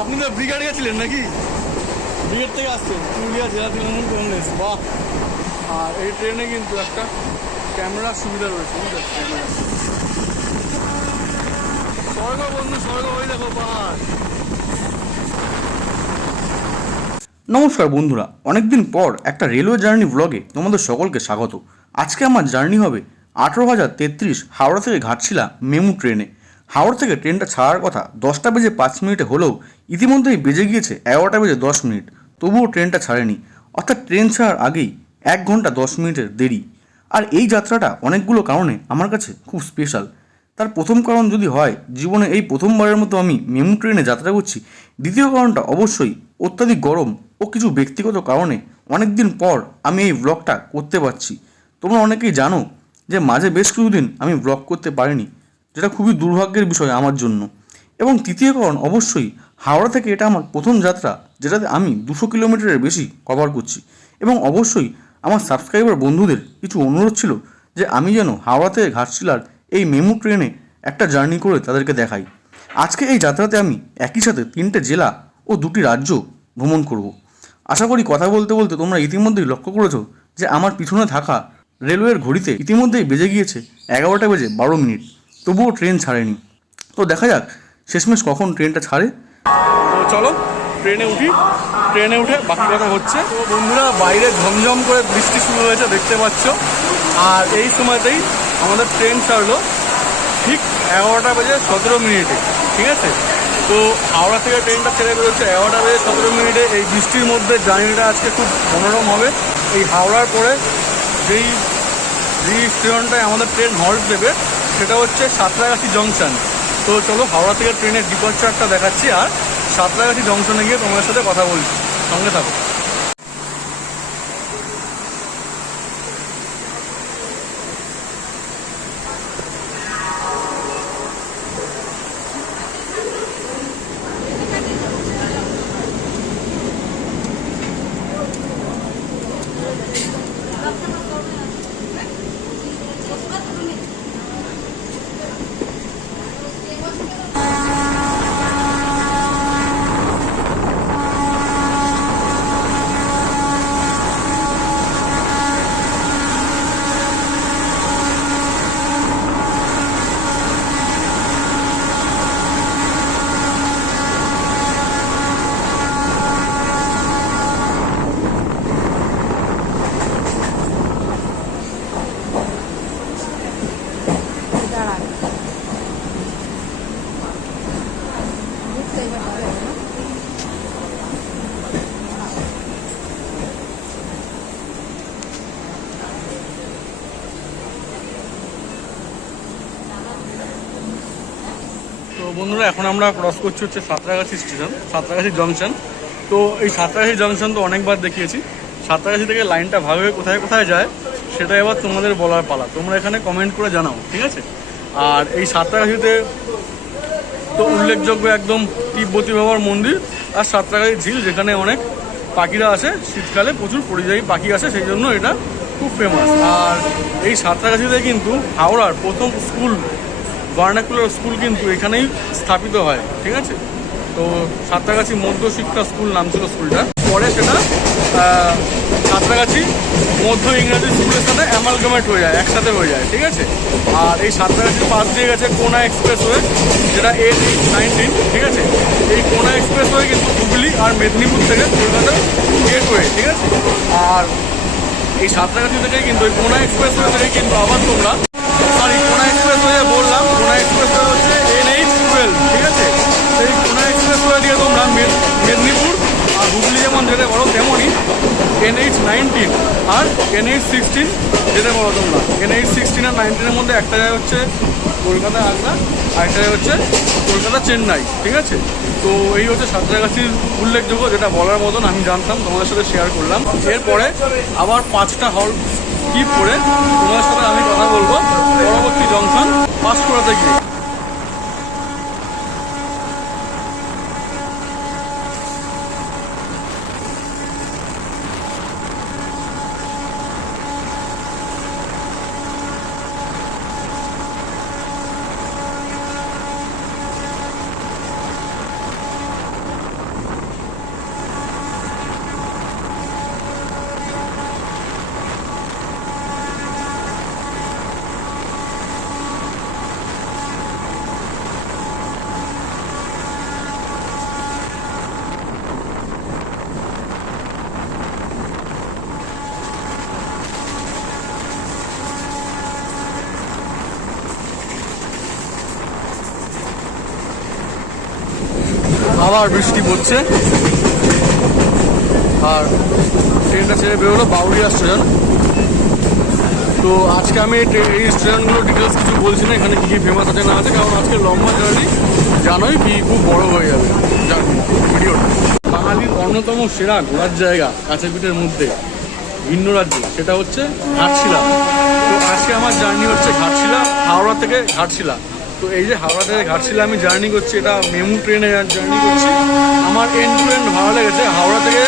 আপনি তো ব্রিগেড গেছিলেন নাকি? ব্রিগেড থেকে আসছেন পুরুলিয়া জেলা তৃণমূল কংগ্রেস, বাহ। আর এই ট্রেনে কিন্তু একটা ক্যামেরার সুবিধা রয়েছে, বুঝলেন? ক্যামেরা স্বর্গ বন্ধু, স্বর্গ। ওই দেখো পাহাড়। নমস্কার বন্ধুরা, অনেকদিন পর একটা রেলওয়ে জার্নি ব্লগে তোমাদের সকলকে স্বাগত। আজকে আমার জার্নি হবে 18,033 হাওড়া থেকে ঘাটশিলা মেমু ট্রেনে। হাওড়া থেকে ট্রেনটা ছাড়ার কথা 10:05 হলেও ইতিমধ্যেই বেজে গিয়েছে 11:10। তবুও ট্রেনটা ছাড়েনি, অর্থাৎ ট্রেন ছাড়ার আগেই 1 ঘন্টা 10 মিনিটের দেরি। আর এই যাত্রাটা অনেকগুলো কারণে আমার কাছে খুব স্পেশাল। তার প্রথম কারণ যদি হয়, জীবনে এই প্রথমবারের মতো আমি মেমু ট্রেনে যাত্রা করছি। দ্বিতীয় কারণটা অবশ্যই অত্যাধিক গরম ও কিছু ব্যক্তিগত কারণে অনেক দিন পর আমি এই ব্লগটা করতে পারছি। তোমরা অনেকেই জানো যে মাঝে বেশ কিছুদিন আমি ব্লগ করতে পারিনি, যেটা খুবই দুর্ভাগ্যের বিষয় আমার জন্য। এবং তৃতীয় কারণ অবশ্যই হাওড়া থেকে এটা আমার প্রথম যাত্রা, যেটাতে আমি 200 কিলোমিটারের বেশি কভার করছি। এবং অবশ্যই আমার সাবস্ক্রাইবার বন্ধুদের কিছু অনুরোধ ছিল যে আমি যেন হাওড়া থেকে ঘাটশিলার এই মেমু ট্রেনে একটা জার্নি করে তাদেরকে দেখাই। আজকে এই যাত্রাতে আমি একই সাথে 3টে জেলা ও 2টি রাজ্য ভ্রমণ করব। আশা করি কথা বলতে বলতে তোমরা ইতিমধ্যেই লক্ষ্য করেছো যে আমার পিছনে থাকা রেলওয়ের ঘড়িতে ইতিমধ্যেই বেজে গিয়েছে 11:12। তবুও ট্রেন ছাড়েনি। তো দেখা যাক শেষমেশ কখন ট্রেনটা ছাড়ে। তো চলো ট্রেনে উঠি, ট্রেনে উঠে বাকি কথা হচ্ছে। তো বন্ধুরা, বাইরে ঝমঝম করে বৃষ্টি শুরু হয়েছে, দেখতে পাচ্ছ। আর এই সময়তেই আমাদের ট্রেন ছাড়লো ঠিক 11:17। ঠিক আছে, তো হাওড়া থেকে ট্রেনটা ছেড়ে বেরোচ্ছে 11:17। এই বৃষ্টির মধ্যে জার্নিটা আজকে খুব মনোরম হবে। এই হাওড়ার পরে যেই স্টেশনটায় আমাদের ট্রেন হল্ট দেবে সেটা হচ্ছে সাঁতরাগাছি জংশন। তো চলো হাওড়া থেকে ট্রেনের ডিপার্চারটা দেখাচ্ছি, আর সাঁতরাগাছি জংশনে গিয়ে তোমাদের সাথে কথা বলছি। সঙ্গে থাকো। তো বন্ধুরা, এখন আমরা ক্রস করছি হচ্ছে সাঁতরাগাছি স্টেশন, সাঁতরাগাছি জংশন। তো এই সাঁতরাগাছি জংশন তো অনেকবার দেখিয়েছি। সাঁতরাগাছি থেকে লাইনটা ভাগ হয়ে কোথায় কোথায় যায় সেটা এবার তোমাদের বলার পালা। তোমরা এখানে কমেন্ট করে জানাও, ঠিক আছে? আর এই সাঁতরাগাছিতে তো উল্লেখযোগ্য একদম তিব্বতী বাবার মন্দির আর সাঁতরাগাছি ঝিল, যেখানে অনেক পাখিরা আসে। শীতকালে প্রচুর পরিযায়ী পাখি আসে, সেই জন্য এটা খুব ফেমাস। আর এই সাঁতরাগাছিতে কিন্তু হাওড়ার প্রথম স্কুল, ভার্নাকুলার স্কুল কিন্তু এখানেই স্থাপিত হয়। ঠিক আছে, তো সাঁতরাগাছি মধ্য শিক্ষা স্কুল নাম ছিল স্কুলটা। পরে সেটা সাঁতরাগাছি মধ্য ইংরাজি স্কুলের সাথে অ্যামালগামেট হয়ে যায়, একসাথে হয়ে যায়। ঠিক আছে, আর এই সাঁতরাগাছির পাশ দিয়ে গেছে কোনা এক্সপ্রেসওয়ে, যেটা NH-19। ঠিক আছে, এই কোনা এক্সপ্রেসওয়ে কিন্তু হুগলি আর মেদিনীপুর থেকে কলকাতার গেটওয়ে। ঠিক আছে, আর এই সাঁতরাগাছি থেকে কিন্তু ওই কোনা এক্সপ্রেসওয়ে থেকে কিন্তু আবার তোমরা, সরি কোনা এক্সপ্রেসওয়ে বললাম, কোনা এক্সপ্রেসওয়ে হচ্ছে NH-12। ঠিক আছে, সেই কোনা এক্সপ্রেসওয়ে দিয়ে তোমরা মেদিনীপুর আর হুগলি যেমন যেতে পারো, তেমনই NH-19 আর NH-16 যেতে পারো তোমরা। NH-16 আর 19-এর মধ্যে একটা জায়গা হচ্ছে কলকাতা আগ্রা, আর একটা জায়গা হচ্ছে কলকাতা চেন্নাই। ঠিক আছে, তো এই হচ্ছে সাঁতরাগাছির উল্লেখযোগ্য, যেটা বলার মতন আমি জানতাম, তোমাদের সাথে শেয়ার করলাম। এরপরে আবার 5টা হল স্কিপ করে তোমাদের সাথে আমি কথা বলবো পরবর্তী জংশন পাঁশকুড়াতে গিয়ে। আবার বৃষ্টি পড়ছে। আর ট্রেনটা ছেড়ে বেরোলো বাউরিয়া স্টেশন। তো আজকে আমি এই স্টেশনগুলো ডিটেলস কিছু বলছি না, এখানে কী কী ফেমাস আছে না আছে, কারণ আজকে লম্বা জার্নি জানোই কি খুব বড় হয়ে যাবে জার্নি ভিডিওটা। বাঙালির অন্যতম সেরা ঘোরার জায়গা কাছেপিঠের মধ্যে ভিন্ন রাজ্যে, সেটা হচ্ছে ঘাটশিলা। তো আজকে আমার জার্নি হচ্ছে ঘাটশিলা, হাওড়া থেকে ঘাটশিলা। তো এই যে হাওড়া থেকে ঘাটশিলা আমি জার্নি করছি, এটা মেমু ট্রেনে জার্নি করছি। আমার এন্ড টু এন্ড ভাড়া লেগেছে হাওড়া থেকে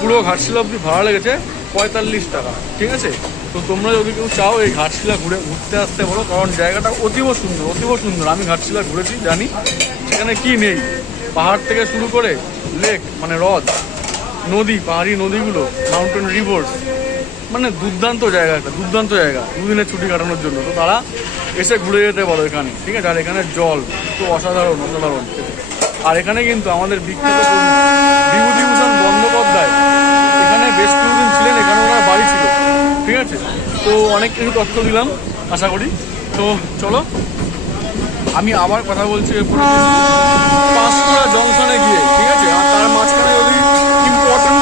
পুরো ঘাটশিলা অবধি ভাড়া লেগেছে 45 টাকা, ঠিক আছে। তো তোমরা যদি কেউ চাও এই ঘাটশিলা ঘুরতে আসতে বলো, কারণ জায়গাটা অতীব সুন্দর, অতীব সুন্দর। আমি ঘাটশিলা ঘুরেছি, জানি সেখানে কি নেই। পাহাড় থেকে শুরু করে লেক মানে হ্রদ, নদী, পাহাড়ি নদীগুলো, মাউন্টেন রিভার্স, মানে দুর্দান্ত জায়গা, একটা দুর্দান্ত জায়গা দুদিনের ছুটি কাটানোর জন্য। তো তারা এসে ঘুরে যেতে পারো এখানে, ঠিক আছে। আর এখানে জল তো অসাধারণ অসাধারণ। আর এখানে কিন্তু আমাদের বিখ্যাত বিভূতিভূষণ বন্দ্যোপাধ্যায় এখানে বেশ কিছুদিন ছিলেন, এখানে ওনার বাড়ি ছিল, ঠিক আছে। তো অনেক কিছু তথ্য দিলাম আশা করি। তো চলো আমি আবার কথা বলছি এরপরে পাঁশকুড়া জংশনে গিয়ে, ঠিক আছে। আর তার মাঝখানে যদি ইম্পর্টেন্ট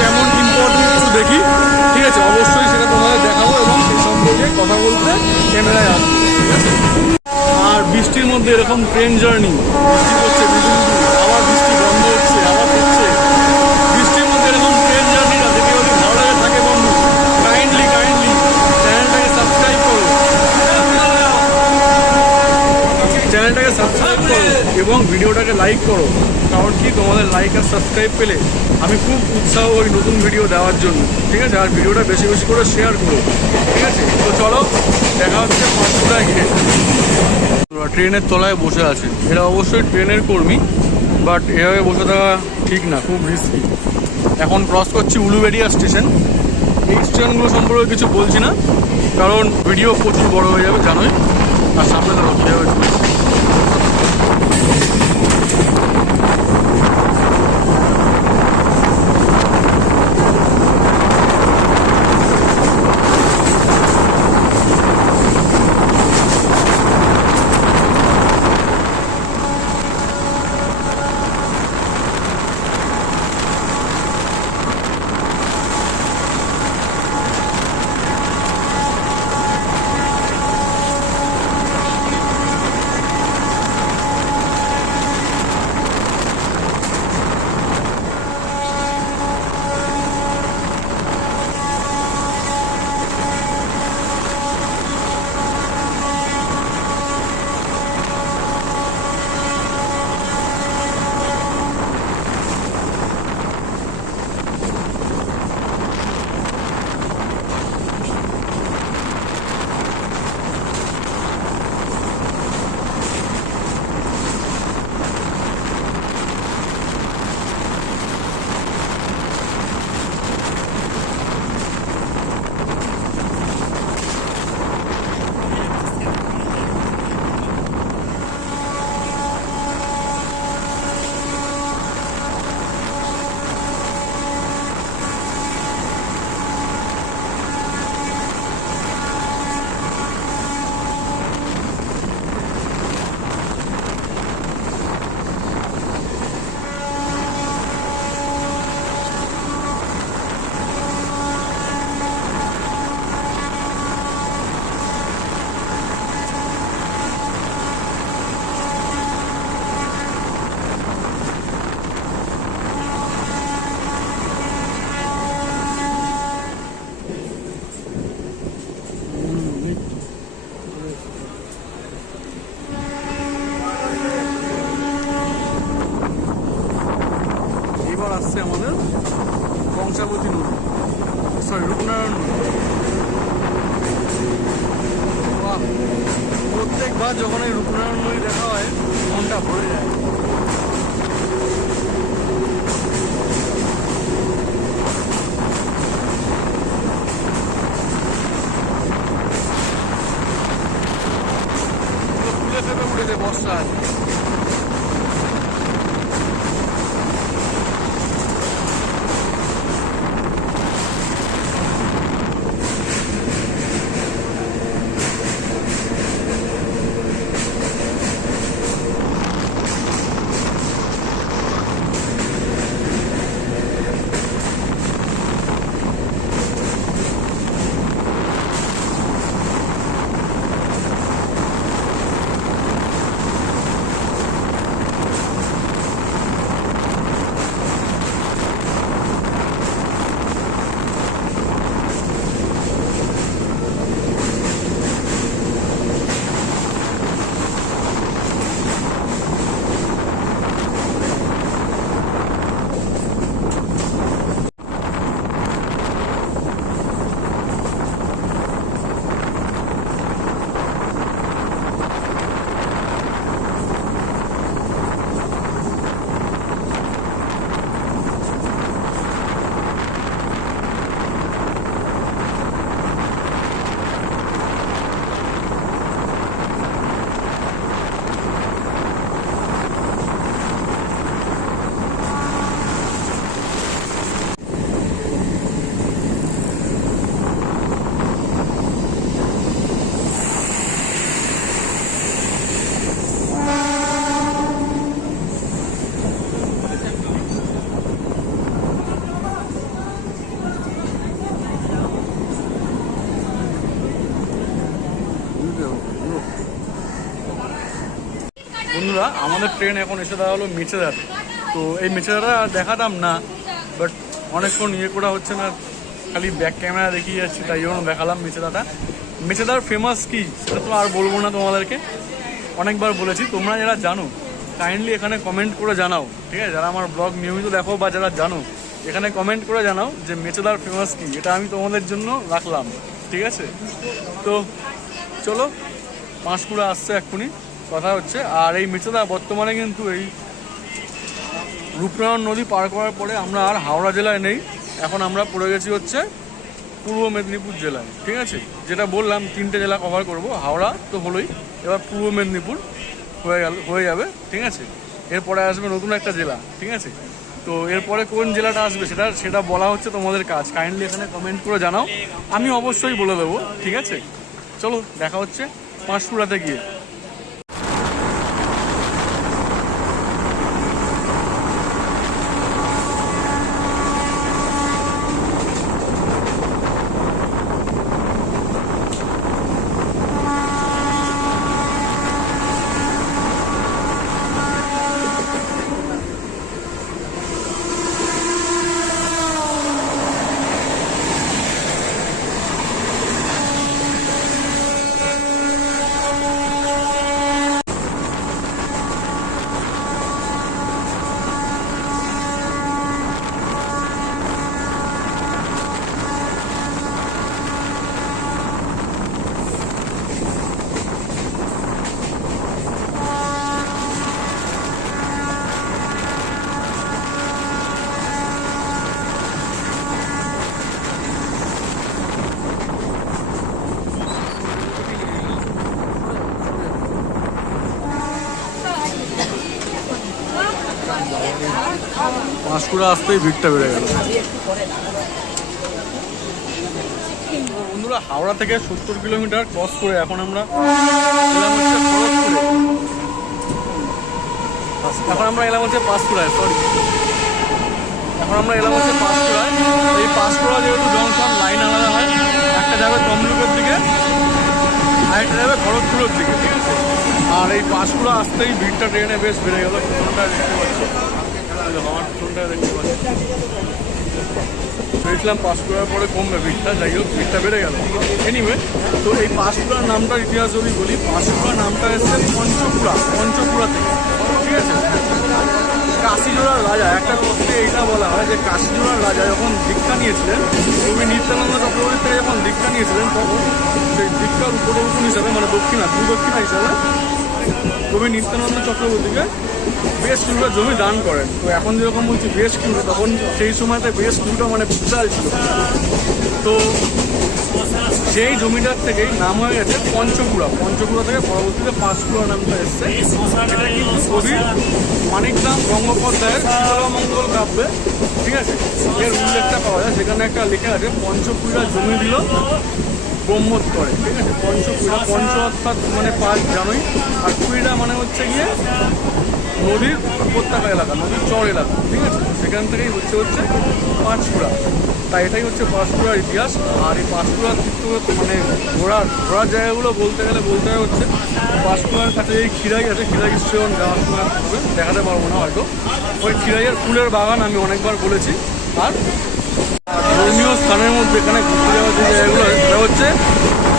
তেমন ইম্পর্টেন্ট কিছু দেখি, ঠিক আছে, অবশ্যই সেটা তোমাদের দেখাবো এবং সেই সম্পর্কে কথা বলতে ক্যামেরায় আসবো, ঠিক আছে। আর বৃষ্টির মধ্যে এরকম ট্রেন জার্নি, বৃষ্টি পড়ছে আবার বৃষ্টি বন্ধ হচ্ছে আবার হচ্ছে, বৃষ্টির মধ্যে এরকম ট্রেন জার্নিটা দেখে যদি ভালো লাগে থাকে বন্ধু, কাইন্ডলি চ্যানেলটাকে সাবস্ক্রাইব করো, এবং ভিডিওটাকে লাইক করো। কারণ কি, তোমাদের লাইক আর সাবস্ক্রাইব পেলে আমি খুব উৎসাহ হই নতুন ভিডিও দেওয়ার জন্য, ঠিক আছে। আর ভিডিওটা বেশি বেশি করে শেয়ার করো, ঠিক আছে। তো চলো দেখা হচ্ছে পাঁশকুড়ায় গিয়ে। ট্রেনের তলায় বসে আছে, এরা অবশ্যই ট্রেনের কর্মী, বাট এভাবে বসে থাকা ঠিক না, খুব রিস্কি। এখন ক্রস করছি উলুবেড়িয়া স্টেশন। এই স্টেশনগুলো সম্পর্কে কিছু বলছি না, কারণ ভিডিও প্রচুর বড় হয়ে যাবে জানোই। আর সামনে তো রক্ষে হয়েছে। আসছে আমাদের কংসাবতী নদী, সরি রূপনারায়ণ নদী। প্রত্যেকবার যখন এই রূপনারায়ণ নদী দেখা হয় মনটা ভরে যায়। ফুলে ফেপে উঠেছে বর্ষায়। বন্ধুরা আমাদের ট্রেন এখন এসে দাঁড়ালো মেচেদাতে। তো এই মেচেদাটা দেখাতাম না, বাট অনেকক্ষণ ইয়ে করা হচ্ছে না, খালি ব্যাক ক্যামেরা দেখিয়ে যাচ্ছি, তাই জন্য দেখালাম মেচেদাটা। মেচেদার ফেমাস কি সেটা তো আর বলবো না, তোমাদেরকে অনেকবার বলেছি। তোমরা যারা জানো কাইন্ডলি এখানে কমেন্ট করে জানাও, ঠিক আছে? যারা আমার ব্লগ নিয়মিত দেখো বা যারা জানো এখানে কমেন্ট করে জানাও যে মেচেদার ফেমাস কি, এটা আমি তোমাদের জন্য রাখলাম, ঠিক আছে? তো চলো, পাঁশকুড়া আসছে এক্ষুনি, কথা হচ্ছে। আর এই মেচেদা বর্তমানে কিন্তু এই রূপনারায়ণ নদী পার করার পরে আমরা আর হাওড়া জেলায় নেই, এখন আমরা পড়ে গেছি হচ্ছে পূর্ব মেদিনীপুর জেলায়, ঠিক আছে? যেটা বললাম 3টে জেলা কভার করব, হাওড়া তো হলোই, এবার পূর্ব মেদিনীপুর হয়ে যাবে, ঠিক আছে? এরপরে আসবে নতুন একটা জেলা, ঠিক আছে? তো এরপরে কোন জেলাটা আসবে সেটা বলা হচ্ছে তোমাদের কাজ, কাইন্ডলি এখানে কমেন্ট করে জানাও, আমি অবশ্যই বলে দেবো, ঠিক আছে? চলো দেখা হচ্ছে পাঁশকুড়াতে গিয়ে। পাঁশকুড়া আসতেই ভিড়টা বেড়ে গেল। বন্ধুরা হাওড়া থেকে 70 কিলোমিটার ক্রস করে এখন আমরা এলাম হচ্ছে পাঁশকুড়ায়, সরি, এখন আমরা এলাম হচ্ছে পাঁশকুড়ায়। এই পাঁশকুড়া যেহেতু জংশন লাইন আলাদা হয়, একটা যাবে তমলুকের দিকে আরেকটা যাবে খড়গপুরের দিকে, ঠিক আছে? আর এই পাঁশকুড়া আসতেই ভিড়টা ট্রেনে বেশ বেড়ে গেল, পিছনটা দেখতে পাচ্ছি, আমার পিছনটা দেখতে পাচ্ছি। ভেবেছিলাম পাঁশকুড়ার পরে কমবে ভিড়টা, যাই হোক ভিড়টা বেড়ে গেল। এনিওয়ে, তো এই পাঁশকুড়ার নামটার ইতিহাস যদি বলি, পাঁশকুড়ার নামটা এসছে পঞ্চকুড়া থেকে, ঠিক আছে? কাশিজোড়ার রাজা, একটা তথ্যে এইটা বলা হয় যে কাশিজোড়ার রাজা যখন দীক্ষা নিয়েছিলেন, কবি নিত্যানন্দ চক্রবর্তী থেকে যখন দীক্ষা নিয়েছিলেন, তখন সেই দীক্ষার উপরোধন হিসাবে, মানে দক্ষিণা হিসাবে কবি নিত্যানন্দ চক্রবর্তীকে বেশ কিছুটা জমি দান করেন। তো এখন যেরকম বলছি বেশ কিছুটা, তখন সেই সময়তে বেশ কিছুটা মানে বিশাল ছিল। তো সেই জমিটার থেকেই নাম হয়ে গেছে পঞ্চকুড়া থেকে পরবর্তীতে পাঁশকুড়া নামটা এসছে। এটা কিন্তু কবি মানিকরাম গঙ্গোপাধ্যায়ের শীতলামঙ্গল কাব্যে, ঠিক আছে, এর উল্লেখটা পাওয়া যায়। সেখানে একটা লেখা আছে পঞ্চকুড়া জমি দিল ব্রহ্মোত্তরে, ঠিক আছে? পঞ্চ অর্থাৎ মানে 5 জানুই, আর কুড়িটা মানে হচ্ছে গিয়ে নদীর উপত্যকা এলাকা, নদীর চর এলাকা, ঠিক আছে? সেখান থেকেই হচ্ছে পাঁশকুড়া। তাই এটাই হচ্ছে পাঁশকুড়ার ইতিহাস। আর এই পাঁশকুড়ার মানে ঘোরার জায়গাগুলো বলতে হচ্ছে পাঁশকুড়ার কাছে এই খিরাই আছে, খিরাই স্টেশন যাওয়ার সময় দেখাতে পারবো না হয়তো, ওই খিরাইয়ের ফুলের বাগান আমি অনেকবার বলেছি। আর ধর্মীয় স্থানের মধ্যে এখানে ঘুরতে যাওয়ার যে জায়গাগুলো সেটা হচ্ছে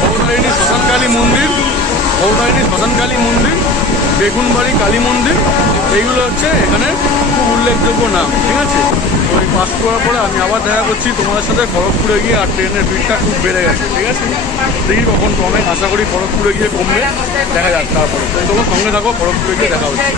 ভৌতারিণী শ্মশানকালী মন্দির, বেগুনবাড়ি কালী মন্দির, এইগুলো হচ্ছে এখানে খুব উল্লেখযোগ্য নাম, ঠিক আছে? তো এই পাস করার পরে আমি আবার দেখা করছি তোমাদের সাথে খড়গপুরে গিয়ে। আর ট্রেনের ভিড়টা খুব বেড়ে গেছে, ঠিক আছে? দেখি কখন কমে, আশা করি খড়গপুরে গিয়ে কমবে, দেখা যাক তারপরে। তোমার সঙ্গে থাকো, খড়গপুরে গিয়ে দেখা হচ্ছে।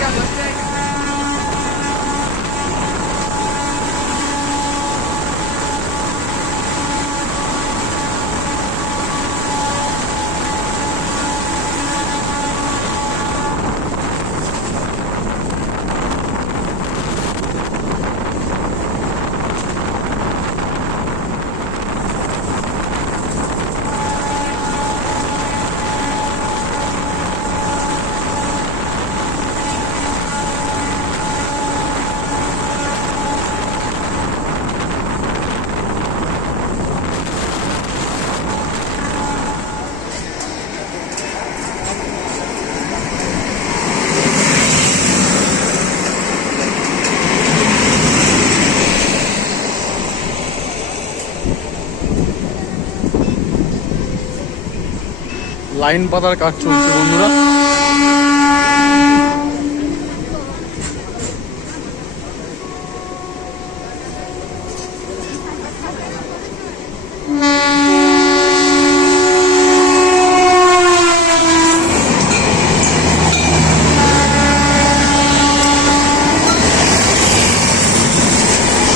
লাইন পাতার কাজ চলছে বন্ধুরা।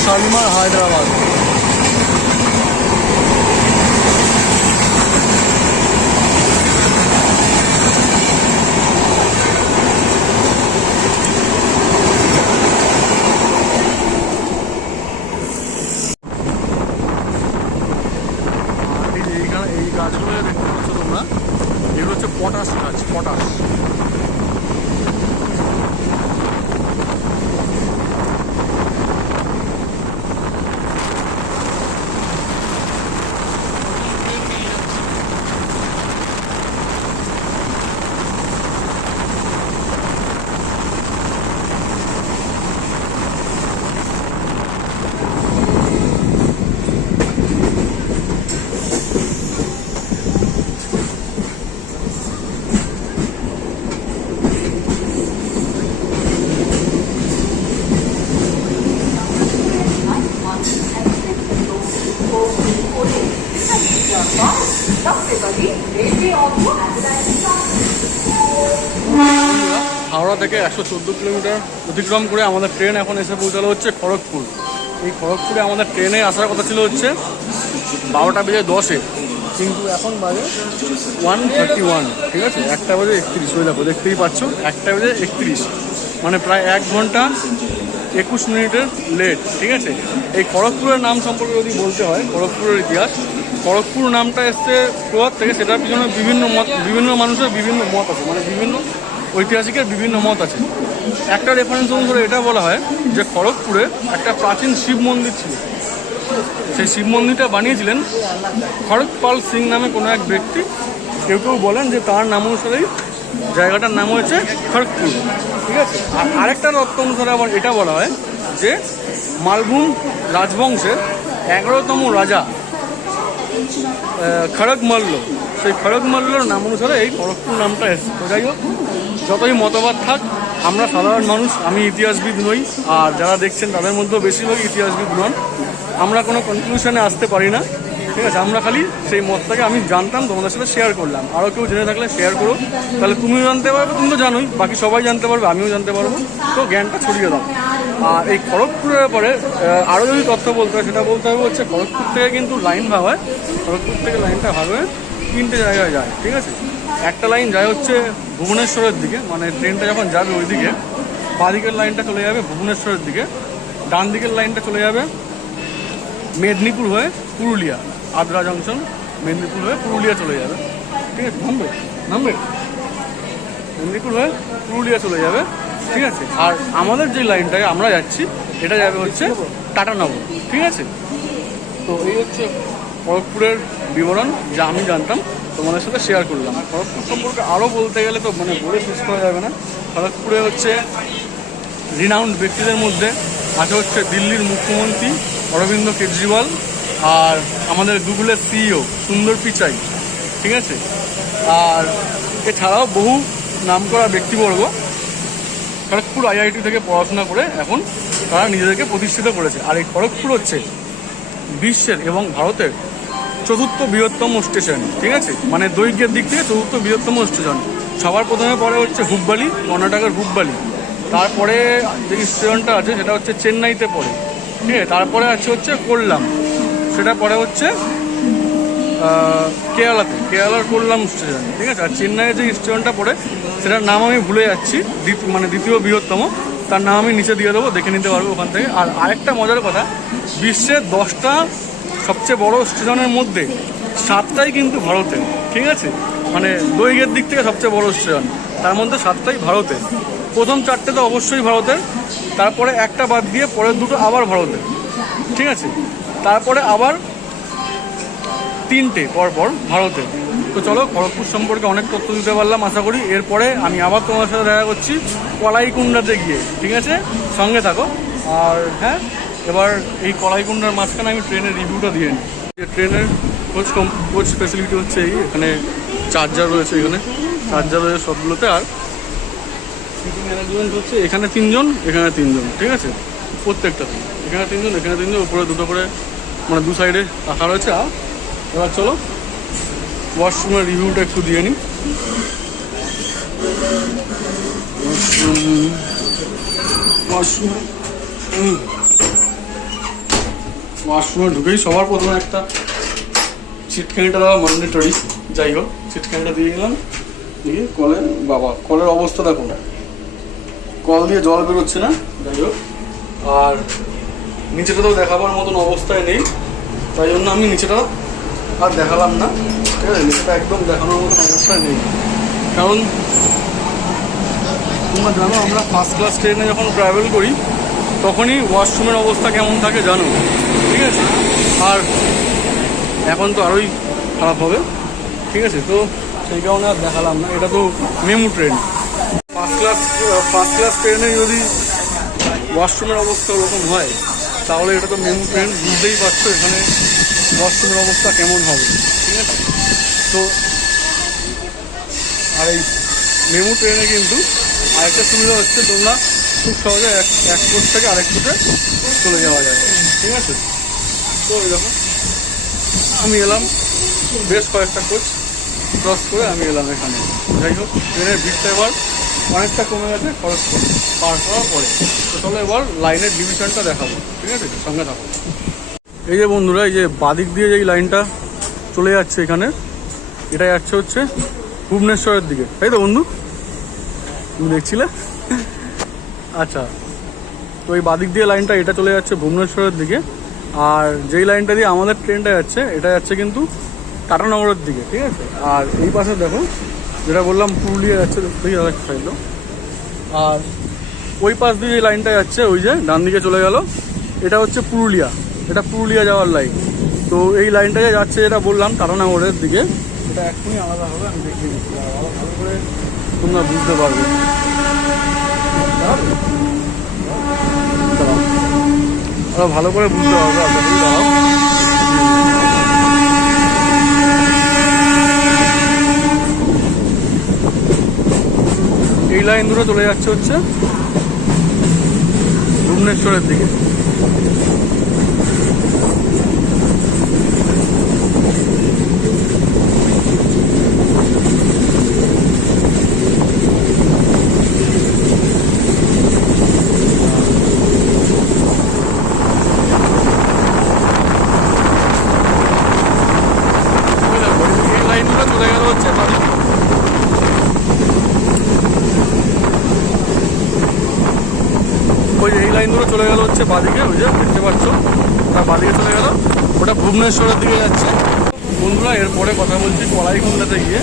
শালিমার হায়দ্রাবাদ। এই গাছগুলো দেখতে পাচ্ছ তোমরা, এগুলো হচ্ছে পটাশ গাছ, পটাশ। হাওড়া থেকে 114 কিলোমিটার অতিক্রম করে আমাদের ট্রেন এখন এসে পৌঁছালো হচ্ছে খড়গপুর। এই খড়গপুরে আমাদের ট্রেনে আসার কথা ছিল হচ্ছে 12:10, কিন্তু এখন বাজে 1:31। ঠিক আছে, 1:31। ওই দেখো, দেখতেই পাচ্ছ 1:31, মানে প্রায় 1 ঘন্টা 21 মিনিটের লেট। ঠিক আছে, এই খড়গপুরের নাম সম্পর্কে যদি বলতে হয়, খড়গপুরের ইতিহাস, খড়গপুর নামটা এসছে কোথার থেকে সেটার পিছনে বিভিন্ন মানুষের বিভিন্ন মত আছে, মানে বিভিন্ন ঐতিহাসিকের বিভিন্ন মত আছে। একটা রেফারেন্স অনুসারে এটা বলা হয় যে খড়গপুরে একটা প্রাচীন শিব মন্দির ছিল, সেই শিব মন্দিরটা বানিয়েছিলেন খড়গপাল সিং নামে কোনো এক ব্যক্তি। কেউ কেউ বলেন যে তার নাম অনুসারেই জায়গাটার নাম হয়েছে খড়গপুর। ঠিক আছে, আর আরেকটা তত্ত্ব অনুসারে আবার এটা বলা হয় যে মালভূম রাজবংশের 11তম রাজা খড়গমল্ল, সেই খড়গমল্লর নাম অনুসারে এই খড়গপুর নামটা এসেছে। তো যাই হোক, যতই মতবাদ থাক, আমরা সাধারণ মানুষ, আমি ইতিহাসবিদ নই, আর যারা দেখছেন তাদের মধ্যেও বেশিরভাগই ইতিহাসবিদ নন। আমরা কোনো কনক্লুশনে আসতে পারি না। ঠিক আছে, আমরা খালি সেই মতটাকে আমি জানতাম, তোমাদের সাথে শেয়ার করলাম। আরও কেউ জেনে থাকলে শেয়ার করো, তাহলে তুমিও জানতে পারবে, তুমি তো জানোই, বাকি সবাই জানতে পারবে, আমিও জানতে পারবো। তো জ্ঞানটা ছড়িয়ে দাও। আর এই খড়গপুরের ব্যাপারে আরও যদি তথ্য বলতে হয়, সেটা বলতে হবে হচ্ছে খড়গপুর থেকে কিন্তু লাইন ভাগ হয়। খড়গপুর থেকে লাইনটা ভাগ হয়ে 3টে জায়গায় যায়। ঠিক আছে, একটা লাইন যায় হচ্ছে ভুবনেশ্বরের দিকে, মানে ট্রেনটা যখন যাবে ওই দিকে বাঁ দিকের লাইনটা চলে যাবে ভুবনেশ্বরের দিকে, ডান দিকের লাইনটা চলে যাবে মেদিনীপুর হয়ে পুরুলিয়া, আদ্রা জংশন মেদিনীপুর হয়ে পুরুলিয়া চলে যাবে। ঠিক আছে, নামবে মেদিনীপুর হয়ে পুরুলিয়া চলে যাবে। ঠিক আছে, আর আমাদের যে লাইনটায় আমরা যাচ্ছি এটা যাবে হচ্ছে টাটানগর। ঠিক আছে, তো এই হচ্ছে খড়গপুরের বিবরণ, যা আমি জানতাম তোমাদের সাথে শেয়ার করলাম। খড়গপুর সম্পর্কে আরও বলতে গেলে তো মানে বলে শেষ করা যাবে না। খড়গপুরে হচ্ছে রিনাউন্ড ব্যক্তিদের মধ্যে আছে হচ্ছে দিল্লির মুখ্যমন্ত্রী অরবিন্দ কেজরিওয়াল, আর আমাদের গুগলের সিইও সুন্দর পিচাই। ঠিক আছে, আর এছাড়াও বহু নামকরা ব্যক্তিবর্গ খড়গপুর IIT থেকে পড়াশোনা করে এখন তারা নিজেদেরকে প্রতিষ্ঠিত করেছে। আর এই খড়গপুর হচ্ছে বিশ্বের এবং ভারতের 4র্থ বৃহত্তম স্টেশন। ঠিক আছে, মানে দৈর্ঘ্যের দিক থেকে 4র্থ বৃহত্তম স্টেশন। সবার প্রথমে পরে হচ্ছে হুব্বালি, কর্ণাটকের হুব্বালি। তারপরে যে স্টেশনটা আছে সেটা হচ্ছে চেন্নাইতে পড়ে। ঠিক আছে, তারপরে আছে হচ্ছে কোল্লাম, সেটা পরে হচ্ছে কেরালার কোল্লাম স্টেশন। ঠিক আছে, আর চেন্নাইয়ের যে স্টেশনটা পড়ে সেটার নাম আমি ভুলে যাচ্ছি, মানে দ্বিতীয় বৃহত্তম, তার নাম আমি নিচে দিয়ে দেবো, দেখে নিতে পারবো ওখান থেকে। আর আরেকটা মজার কথা, বিশ্বের 10টা সবচেয়ে বড় স্টেশনের মধ্যে 7টাই কিন্তু ভারতের। ঠিক আছে, মানে দৈর্ঘ্যের দিক থেকে সবচেয়ে বড় স্টেশন, তার মধ্যে 7টাই ভারতের। প্রথম 4টে তো অবশ্যই ভারতের, তারপরে একটা বাদ দিয়ে পরের 2টো আবার ভারতের। ঠিক আছে, তারপরে আবার 3টে পরপর ভারতের। তো চলো, খড়গপুর সম্পর্কে অনেক তথ্য দিতে পারলাম আশা করি। এরপরে আমি আবার তোমার সাথে দেখা করছি কলাইকুণ্ডাতে গিয়ে। ঠিক আছে, সঙ্গে থাকো। আর হ্যাঁ, এবার এই কলাইকুণ্ডার মাঝখানে আমি ট্রেনের রিভিউটা দিয়ে নিই। ট্রেনের কোচ ফেসিলিটি হচ্ছে এই, এখানে চার্জার রয়েছে, এখানে চার্জার রয়েছে সবগুলোতে। আর সিটিং অ্যারেঞ্জমেন্ট হচ্ছে এখানে 3 জন, এখানে 3 জন, ঠিক আছে, প্রত্যেকটাতে এখানে 3 জন, এখানে 3 জন, উপরে দুটো করে মানে দু সাইডে রাখা রয়েছে। আর এবার চলো ওয়াশরুমের রিভিউটা একটু দিয়ে নিই। ওয়াশরুমে ঢুকেই সবার প্রথমে একটা ছিটকানিটা দেওয়া ম্যান্ডেটরি। যাই হোক, ছিটকানিটা দিয়ে নিলাম। দিয়ে কলে, বাবা কলের অবস্থা দেখো, কল দিয়ে জল বেরোচ্ছে না। যাই হোক, আর নিচেটা তো দেখাবার মতন অবস্থায় নেই, তাই জন্য আমি নিচেটা আর দেখালাম না, ঠিক আছে। নিচেটা একদম দেখানোর মতন অবস্থায় নেই, কারণ তোমরা জানো আমরা ফার্স্ট ক্লাস ট্রেনে যখন ট্রাভেল করি তখনই ওয়াশরুমের অবস্থা কেমন থাকে জানো, ঠিক আছে। আর এখন তো আরোই খারাপ হবে, ঠিক আছে। তো সেই কারণে আর দেখালাম না। এটা তো মেমু ট্রেন, ফার্স্ট ক্লাস ট্রেনে যদি ওয়াশরুমের অবস্থা ওরকম হয় তাহলে এটা তো মেমু ট্রেন, বুঝতেই পারছো এখানে ওয়াশরুমের অবস্থা কেমন হবে, ঠিক আছে। তো আর এই মেমু ট্রেনে কিন্তু আরেকটা সুবিধা হচ্ছে তোমরা খুব সহজে এক কোচ থেকে আরেক কোচে চলে যাওয়া যায়, ঠিক আছে। তো এরকম আমি এলাম, বেশ কয়েকটা কোচ ক্রস করে আমি এলাম এখানে। যাই হোক, ট্রেনের ভিড়টা এবার অনেকটা কমে গেছে খরচ পার করার পরে। তো চলো এবার লাইনের ডিভিশনটা দেখাবো, ঠিক আছে, সঙ্গে থাকো। এই যে বন্ধুরা, এই যে বাদিক দিয়ে যেই লাইনটা চলে যাচ্ছে এখানে, এটা যাচ্ছে হচ্ছে ভুবনেশ্বরের দিকে, তাই তো বন্ধু? তুমি দেখছিলে? আচ্ছা, তো এই বাদিক দিয়ে লাইনটা এটা চলে যাচ্ছে ভুবনেশ্বরের দিকে। আর যেই লাইনটা দিয়ে আমাদের ট্রেনটা যাচ্ছে এটা যাচ্ছে কিন্তু টাটানগরের দিকে, ঠিক আছে। আর এই পাশে দেখো যেটা বললাম পুরুলিয়া যাচ্ছে, দেখি আরেক সাইড। আর ওই পাশ দিয়ে যে লাইনটা যাচ্ছে ওই যে ডান দিকে চলে গেল, এটা হচ্ছে পুরুলিয়া, এটা পুরুলিয়া যাওয়ার লাইন। তো এই লাইনটা যে যাচ্ছে যেটা বললাম টাটানগরের দিকে, এটা এখনই আলাদা হবে, আমি দেখিয়ে দিচ্ছি, ভালো করে তোমরা বুঝতে পারবে। ভালো করে বুঝতে পারবে। এই লাইন দুটো চলে যাচ্ছে হচ্ছে ভুবনেশ্বরের দিকে। ওই এই লাইনগুলো চলে গেল হচ্ছে বাদিকে, ওই যে দেখতে পাচ্ছ ওটা বাদিকে চলে গেল, ওটা ভুবনেশ্বরের দিকে যাচ্ছে। বন্ধুরা এরপরে কথা বলছি কলাইকুণ্ডাতে গিয়ে,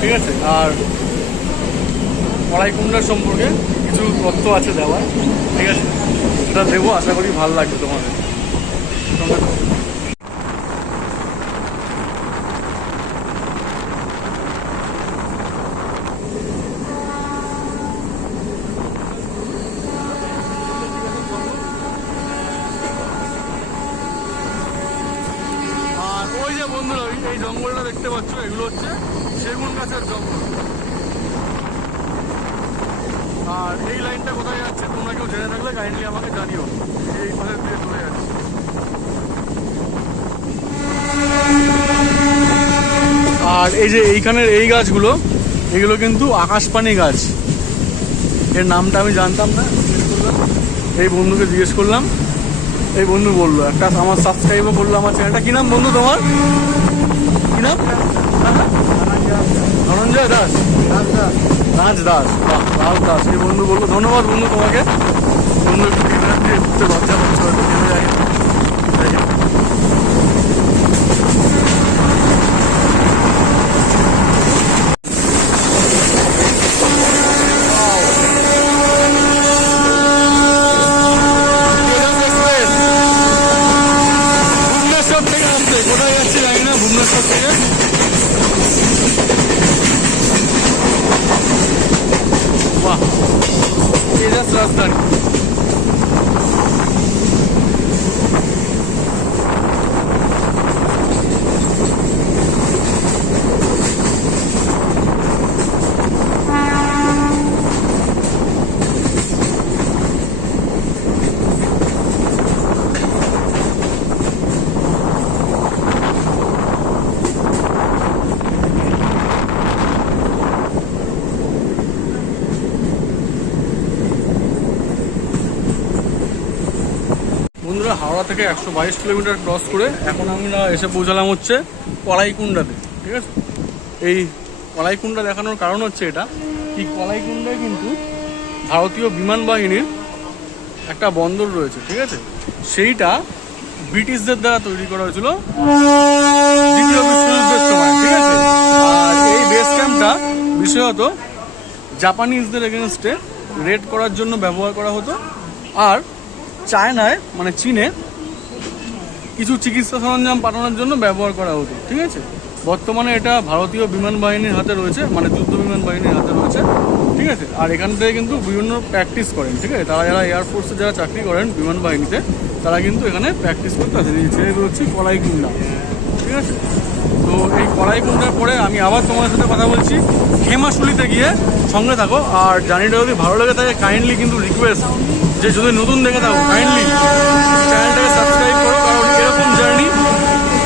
ঠিক আছে। আর কলাইকুণ্ডার সম্পর্কে কিছু তথ্য আছে দেওয়ার, ঠিক আছে, সেটা দেবো, আশা করি ভালো লাগবে তোমাদের। ওই যে বন্ধুরা এই জঙ্গলটা দেখতে পাচ্ছ, এগুলো হচ্ছে সেগুন গাছের জঙ্গল। আর এই লাইনটা কোথায় যাচ্ছে তোমরা কেউ জেনে থাকলে কাইন্ডলি আমাকে জানিও। এই পাশের দিকে চলে যাচ্ছে। আর এই যে এইখানের এই গাছগুলো, এগুলো কিন্তু আকাশপানি গাছ। এর নামটা আমি জানতাম না, এই বন্ধুকে জিজ্ঞেস করলাম, এই বন্ধু বললো, একটা আমার সাবস্ক্রাইবও করলো আমার চ্যানেলটা। কি নাম বন্ধু তোমার? কি নাম? ধনঞ্জয় দাস, রাজ দাস, রাজ দাস। এই বন্ধু বললো, ধন্যবাদ বন্ধু তোমাকে। বন্ধু একটু দিয়ে ঘুরতে লজ্জা করছো, নেমে যাই। কোথায় যাচ্ছে জানি না, ভুবনেশ্বর থেকে। বাহ, তেজাস রাজধানী। হাওড়া থেকে 122 কিলোমিটার ক্রস করে এখন আমরা এসে পৌঁছালাম হচ্ছে কলাইকুণ্ডাতে। ঠিক আছে, এই কলাইকুণ্ডা দেখানোর কারণ হচ্ছে এটা কি, কলাইকুণ্ডায় কিন্তু ভারতীয় বিমান বাহিনীর একটা বন্দর রয়েছে। ঠিক আছে, সেইটা ব্রিটিশদের দ্বারা তৈরি করা হয়েছিল দ্বিতীয় বিশ্বযুদ্ধের সময়। ঠিক আছে, আর এই বেস ক্যাম্পটা বিশেষত জাপানিজদের এগেনস্টে রেড করার জন্য ব্যবহার করা হতো, আর চায়নায় মানে চীনে কিছু চিকিৎসা সরঞ্জাম পাঠানোর জন্য ব্যবহার করা হতো। ঠিক আছে, বর্তমানে এটা ভারতীয় বিমান বাহিনীর হাতে রয়েছে, মানে যুদ্ধ বিমান বাহিনীর হাতে রয়েছে। ঠিক আছে, আর এখান থেকে কিন্তু বিভিন্ন প্র্যাকটিস করেন। ঠিক আছে, তারা যারা এয়ারফোর্সে যারা চাকরি করেন বিমান বাহিনীতে, তারা কিন্তু এখানে প্র্যাকটিস করতে আসে। ছেড়ে হচ্ছে কলাইকুণ্ডা। ঠিক আছে, তো এই কলাইকুণ্ডার পরে আমি আবার তোমার সাথে কথা বলছি খেমাশুলিতে গিয়ে। সঙ্গে থাকো, আর জার্নিটা যদি ভালো লেগে থাকে কাইন্ডলি কিন্তু রিকোয়েস্ট যে যদি নতুন দেখে থাকো কাইন্ডলি চ্যানেলটাকে সাবস্ক্রাইব করো, কারণ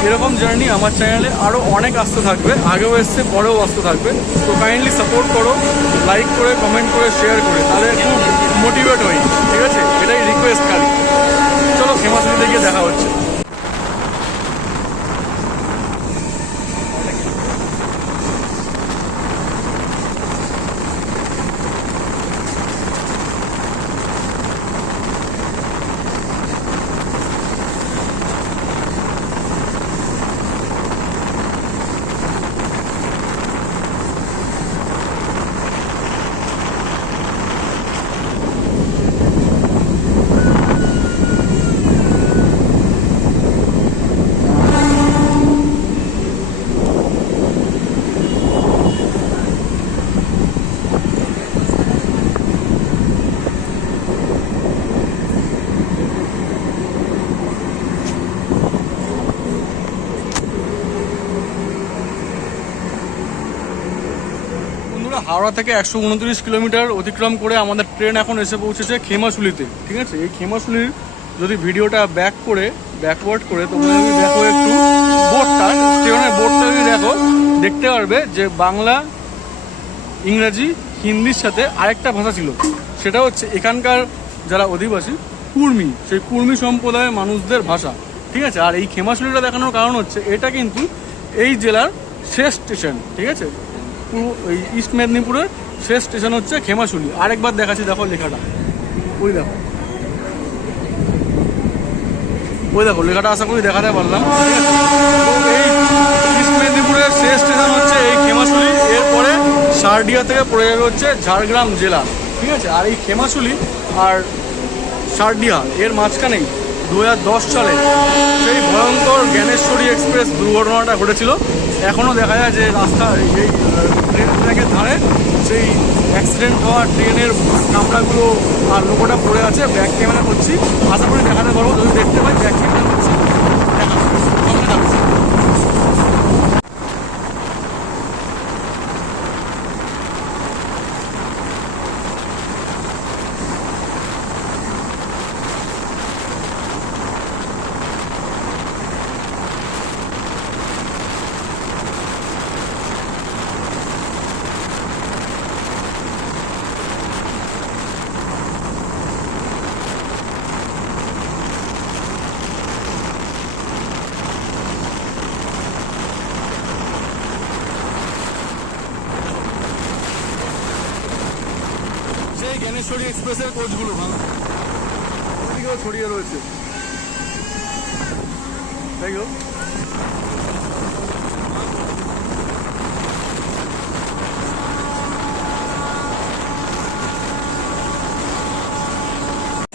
এরকম জার্নি আমার চ্যানেলে আরও অনেক আসতে থাকবে, আগেও এসছে পরেও আসতে থাকবে। তো কাইন্ডলি সাপোর্ট করো, লাইক করে কমেন্ট করে শেয়ার করে, তাহলে খুব মোটিভেট হই। ঠিক আছে, এটাই রিকোয়েস্ট খালি। চলো খেমাশুলিতে গিয়ে দেখা হচ্ছে। হাওড়া থেকে 129 কিলোমিটার অতিক্রম করে আমাদের ট্রেন এখন এসে পৌঁছেছে খেমাশুলিতে। ঠিক আছে, এই খেমাশুলির যদি ভিডিওটা ব্যাকওয়ার্ড করে তোমরা যদি দেখো একটু বোর্ডটা, ট্রেনের বোর্ডটা যদি দেখো, দেখতে পারবে যে বাংলা, ইংরাজি, হিন্দির সাথে আরেকটা ভাষা ছিল, সেটা হচ্ছে এখানকার যারা অধিবাসী কুর্মি, সেই কুর্মি সম্প্রদায়ের মানুষদের ভাষা। ঠিক আছে, আর এই খেমাশুলিটা দেখানোর কারণ হচ্ছে এটা কিন্তু এই জেলার শেষ স্টেশন। ঠিক আছে, ওই ইস্ট মেদিনীপুরের শেষ স্টেশন হচ্ছে খেমাশুলি। আরেকবার দেখাচ্ছি, দেখো লেখাটা, ওই দেখো লেখাটা আশা করি দেখাতে পারলাম। ঠিক আছে, তো এই ইস্ট মেদিনীপুরের শেষ স্টেশন হচ্ছে এই খেমাশুলি। এরপরে সারডিয়া থেকে পড়ে যাবে হচ্ছে ঝাড়গ্রাম জেলা। ঠিক আছে, আর এই খেমাশুলি আর সারডিয়া এর মাঝখানেই 2010 সালে সেই ভয়ঙ্কর জ্ঞানেশ্বরী এক্সপ্রেস দুর্ঘটনাটা ঘটেছিল। এখনও দেখা যায় যে রাস্তা এই ট্রেন ট্র্যাকের ধারে সেই অ্যাক্সিডেন্ট হওয়া ট্রেনের কামরাগুলো আর লোকোটা পড়ে আছে। ব্যাক ক্যামেরা করছি, আশা করি দেখাতে পারবো। যদি দেখতে পাই ব্যাক ক্যামেরা করছি, জ্ঞানেশ্বরী এক্সপ্রেসের কোচগুলো ভালো ওদিকেও ছড়িয়ে রয়েছে। যাই হোক,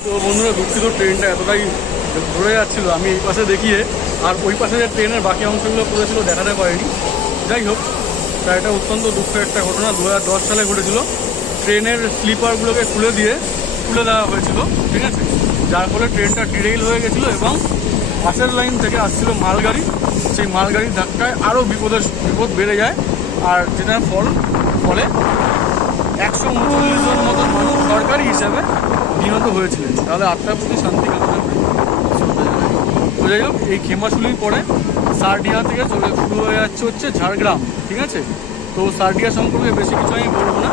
তো বন্ধুরা দুঃখিত, ট্রেনটা এতটাই ধরে যাচ্ছিলো, আমি এই পাশে দেখিয়ে আর ওই পাশে যে ট্রেনের বাকি অংশগুলো পড়েছিল দেখাতে পারিনি। যাই হোক, তা এটা অত্যন্ত দুঃখের একটা ঘটনা 2010 সালে ঘটেছিল। ট্রেনের স্লিপারগুলোকে খুলে দেওয়া হয়েছিল। ঠিক আছে, যার ফলে ট্রেনটা ডিরেইল হয়ে গেছিলো এবং পাশের লাইন থেকে আসছিল মালগাড়ি, সেই মালগাড়ির ধাক্কায় আরও বিপদ বেড়ে যায়। আর যেটার ফলে 139 জন মতো মানুষ সরকারি হিসাবে নিহত হয়েছিলেন। তাহলে আত্মার প্রতি শান্তি কামনা করি। তো যাই হোক, এই খেমাশুলির পরে সারডিয়া থেকে শুরু হয়ে যাচ্ছে হচ্ছে ঝাড়গ্রাম। ঠিক আছে, তো সারডিয়া সম্পর্কে বেশি কিছু আমি বলবো না।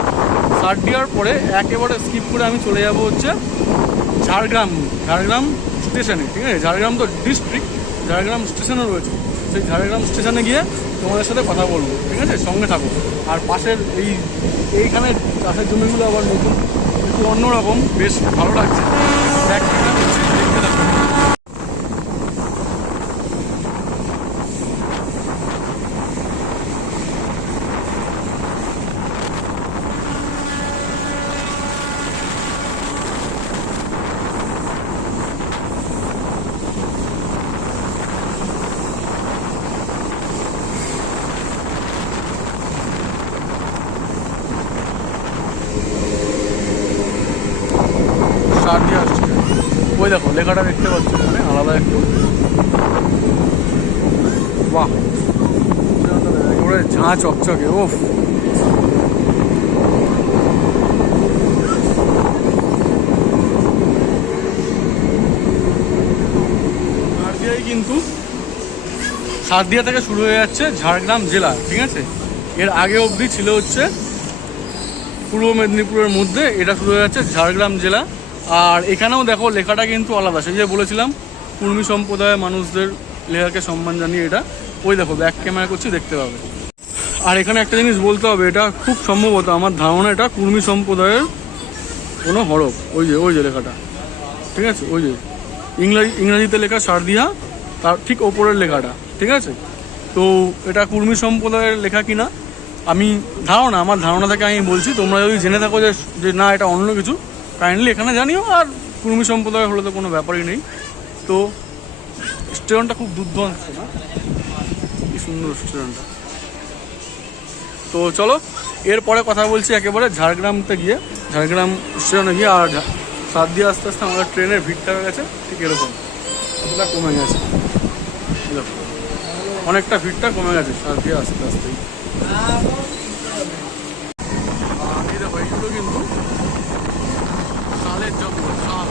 সারডিয়ার পরে একেবারে স্কিপ করে আমি চলে যাব হচ্ছে ঝাড়গ্রাম স্টেশনে, ঠিক আছে। ঝাড়গ্রাম তো ডিস্ট্রিক্ট, ঝাড়গ্রাম স্টেশনও রয়েছে, সেই ঝাড়গ্রাম স্টেশনে গিয়ে তোমাদের সাথে কথা বলবো, ঠিক আছে, সঙ্গে থাকো। আর পাশের এইখানে চাষের জমিগুলো আবার নতুন একটু অন্যরকম, বেশ ভালো লাগছে, দেখতে থাকো। সারদিয়া আসছে, ওই দেখো লেখাটা দেখতে পাচ্ছ এখানে আলাদা একটু, বাহ একেবারে ঝাঁ চকচকে। ও সারদিয়াই কিন্তু সারদিয়া থেকে শুরু হয়ে যাচ্ছে ঝাড়গ্রাম জেলা, ঠিক আছে। এর আগে অবধি ছিল হচ্ছে পূর্ব মেদিনীপুরের মধ্যে, এটা শুরু হয়ে যাচ্ছে ঝাড়গ্রাম জেলা। আর এখানেও দেখো লেখাটা কিন্তু আলাদা, সেই যে বলেছিলাম কুর্মী সম্প্রদায়ের মানুষদের লেখাকে সম্মান জানিয়ে এটা, ওই দেখো ব্যাক ক্যামেরা করছি দেখতে পাবে। আর এখানে একটা জিনিস বলতে হবে, এটা খুব সম্ভবত আমার ধারণা এটা কুর্মী সম্প্রদায়ের কোনো হরফ, ওই যে লেখাটা, ঠিক আছে, ওই যে ইংরাজিতে লেখা সারদিয়া, তার ঠিক ওপরের লেখাটা, ঠিক আছে। তো এটা কুর্মী সম্প্রদায়ের লেখা কিনা আমি আমার ধারণা থেকে আমি বলছি, তোমরা যদি জেনে থাকো যে না এটা অন্য কিছু, কাইন্ডলি এখানে জানিও। আর কুর্মী সম্প্রদায় হলে তো কোনো ব্যাপারই নেই। তো স্টেশনটা খুব দুর্দান্ত না, কি সুন্দর স্টেশনটা। তো চলো এরপরে কথা বলছি একেবারে ঝাড়গ্রামতে গিয়ে, ঝাড়গ্রাম স্টেশনে গিয়ে। আর সারদিয়া আস্তে আস্তে আমাদের ট্রেনের ভিড়টা হয়ে গেছে ঠিক এরকম, ভিড়টা কমে গেছে, অনেকটা ভিড়টা কমে গেছে সারদিয়া আস্তে আস্তেই। দেখো এইগুলো কিন্তু শালের জঙ্গল, শাল।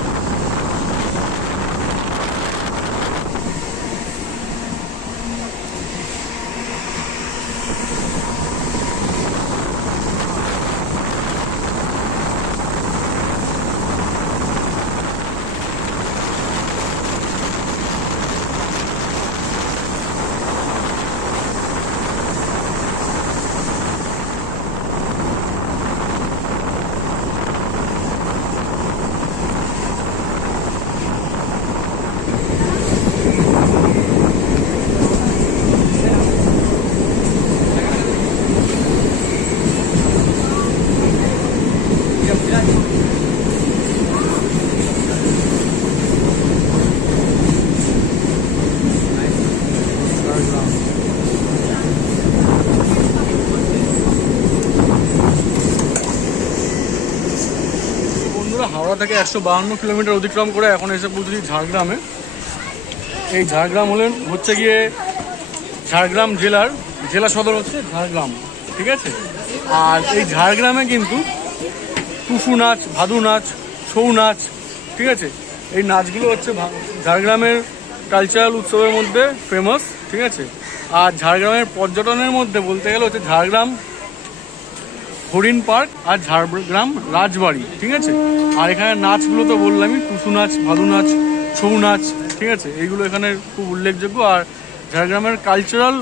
হাওড়া থেকে 152 কিলোমিটার অতিক্রম করে এখন এসে পৌঁছেছি ঝাড়গ্রামে। এই ঝাড়গ্রাম হচ্ছে গিয়ে ঝাড়গ্রাম জেলা সদর হচ্ছে ঝাড়গ্রাম, ঠিক আছে। আর এই ঝাড়গ্রামে কিন্তু টুসু নাচ, ভাদু নাচ, ছৌ নাচ, ঠিক আছে, এই নাচগুলো হচ্ছে ঝাড়গ্রামের কালচারাল উৎসবের মধ্যে ফেমাস, ঠিক আছে। আর ঝাড়গ্রামের পর্যটনের মধ্যে বলতে গেলে হচ্ছে ঝাড়গ্রাম হরিণ পার্ক আর ঝাড়গ্রাম রাজবাড়ি, ঠিক আছে। আর এখানে নাচগুলো তো বললামই, টুসু নাচ, ভাদু নাচ, ছৌ নাচ, ঠিক আছে, এইগুলো এখানে খুব উল্লেখযোগ্য। আর ঝাড়গ্রামের কালচারাল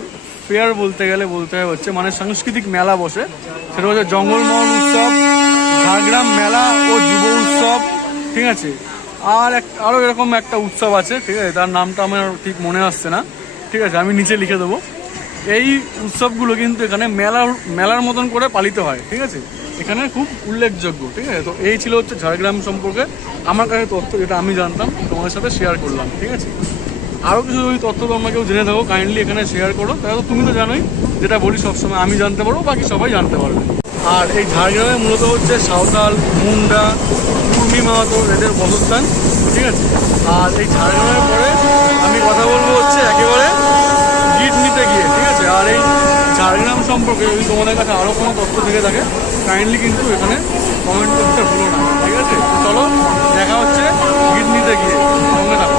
ফেয়ার বলতে হচ্ছে মানে সাংস্কৃতিক মেলা বসে, সেটা হচ্ছে জঙ্গলমহল উৎসব, ঝাড়গ্রাম মেলা ও যুব উৎসব, ঠিক আছে। আরও এরকম একটা উৎসব আছে, ঠিক আছে, তার নামটা আমার ঠিক মনে আসছে না, ঠিক আছে, আমি নিচে লিখে দেবো। এই উৎসবগুলো কিন্তু এখানে মেলার মতন করে পালিত হয়, ঠিক আছে, এখানে খুব উল্লেখযোগ্য, ঠিক আছে। তো এই ছিল হচ্ছে ঝাড়গ্রাম সম্পর্কে আমার কাছে তথ্য, যেটা আমি জানতাম তোমাদের সাথে শেয়ার করলাম, ঠিক আছে। আরও কিছু যদি তথ্য তোমরা কেউ জেনে থাকো কাইন্ডলি এখানে শেয়ার করো, তাহলে তো তুমি তো জানোই, যেটা বলি সবসময় আমি জানতে পারবো, বাকি সবাই জানতে পারবে। আর এই ঝাড়গ্রামে মূলত হচ্ছে সাঁওতাল, মুন্ডা, কুর্মী মাহাতো এদের বসস্থান, ঠিক আছে। আর এই ঝাড়গ্রামের পরে আমি কথা বলবো হচ্ছে একেবারে গিরনিতে গিয়ে, ঠিক আছে। আর এই ঝাড়গ্রাম সম্পর্কে যদি তোমাদের কাছে আরও কোনো তথ্য থেকে থাকে কাইন্ডলি কিন্তু এখানে কমেন্ট করতে ভুলো না, ঠিক আছে। চলো দেখা হচ্ছে গিরনিতে গিয়ে, সঙ্গে থাকো।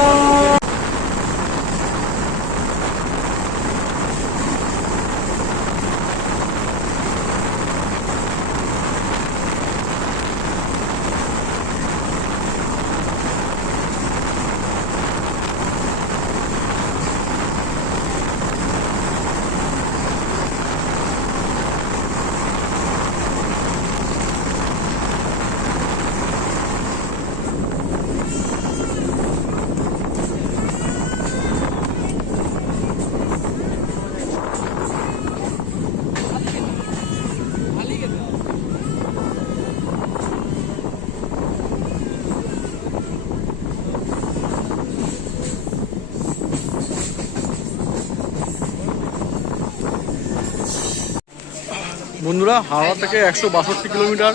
বন্ধুরা, হাওড়া থেকে 162 কিলোমিটার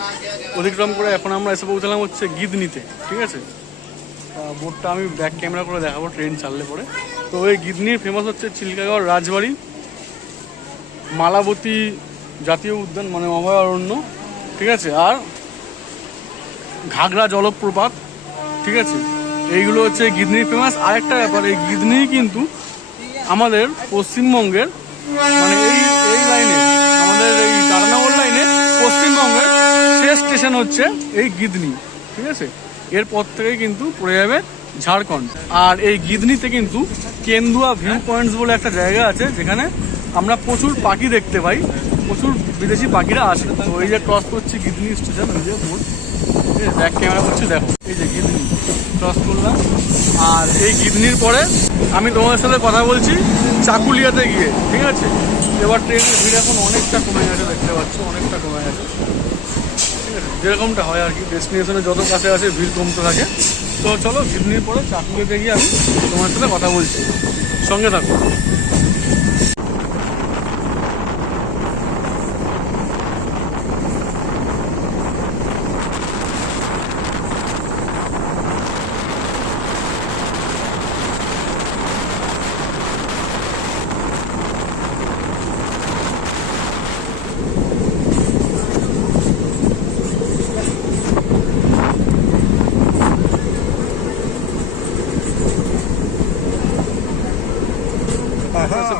অতিক্রম করে এখন আমরা এসে পৌঁছালাম হচ্ছে গিদনিতে। ঠিক আছে, বোর্ডটা আমি ব্যাক ক্যামেরা করে দেখাবো ট্রেন চাললে পরে। তো এই গিদনির ফেমাস হচ্ছে চিল্কাগড় রাজবাড়ি, মালাবতী জাতীয় উদ্যান মানে অভয়ারণ্য, ঠিক আছে, আর ঘাগরা জলপ্রপাত। ঠিক আছে, এইগুলো হচ্ছে গিদনির ফেমাস। আরেকটা ব্যাপার, এই গিদনি কিন্তু আমাদের পশ্চিমবঙ্গের মানে এই লাইনে, আমাদের এই তারানগর লাইনে পশ্চিমবঙ্গের শেষ স্টেশন হচ্ছে এই গিদনি। ঠিক আছে, এরপর থেকে কিন্তু পড়ে যাবে ঝাড়খণ্ড। আর এই গিদনিতে কিন্তু কেন্দুয়া ভিউ পয়েন্টস বলে একটা জায়গা আছে, যেখানে আমরা প্রচুর পাখি দেখতে পাই, প্রচুর বিদেশি পাখিরা আসে। তো এই যে ক্রস করছি গিদনি স্টেশন, এই যে মোড়, ব্যাক ক্যামেরা করছি, দেখো এই যে গিদনি ক্রস করলাম। আর এই গিদনির পরে আমি তোমাদের সাথে কথা বলছি চাকুলিয়াতে গিয়ে। ঠিক আছে, এবার ট্রেনের ভিড় এখন অনেকটা কমে গেছে, দেখতে পাচ্ছ অনেকটা কমে গেছে। ঠিক আছে, যেরকমটা হয় আর কি, ডেস্টিনেশনে যত কাছে আসে ভিড় কমতে থাকে। তো চলো গিদনির পরে চাকুলিয়াতে গিয়ে আমি তোমার সাথে কথা বলছি, সঙ্গে থাকো।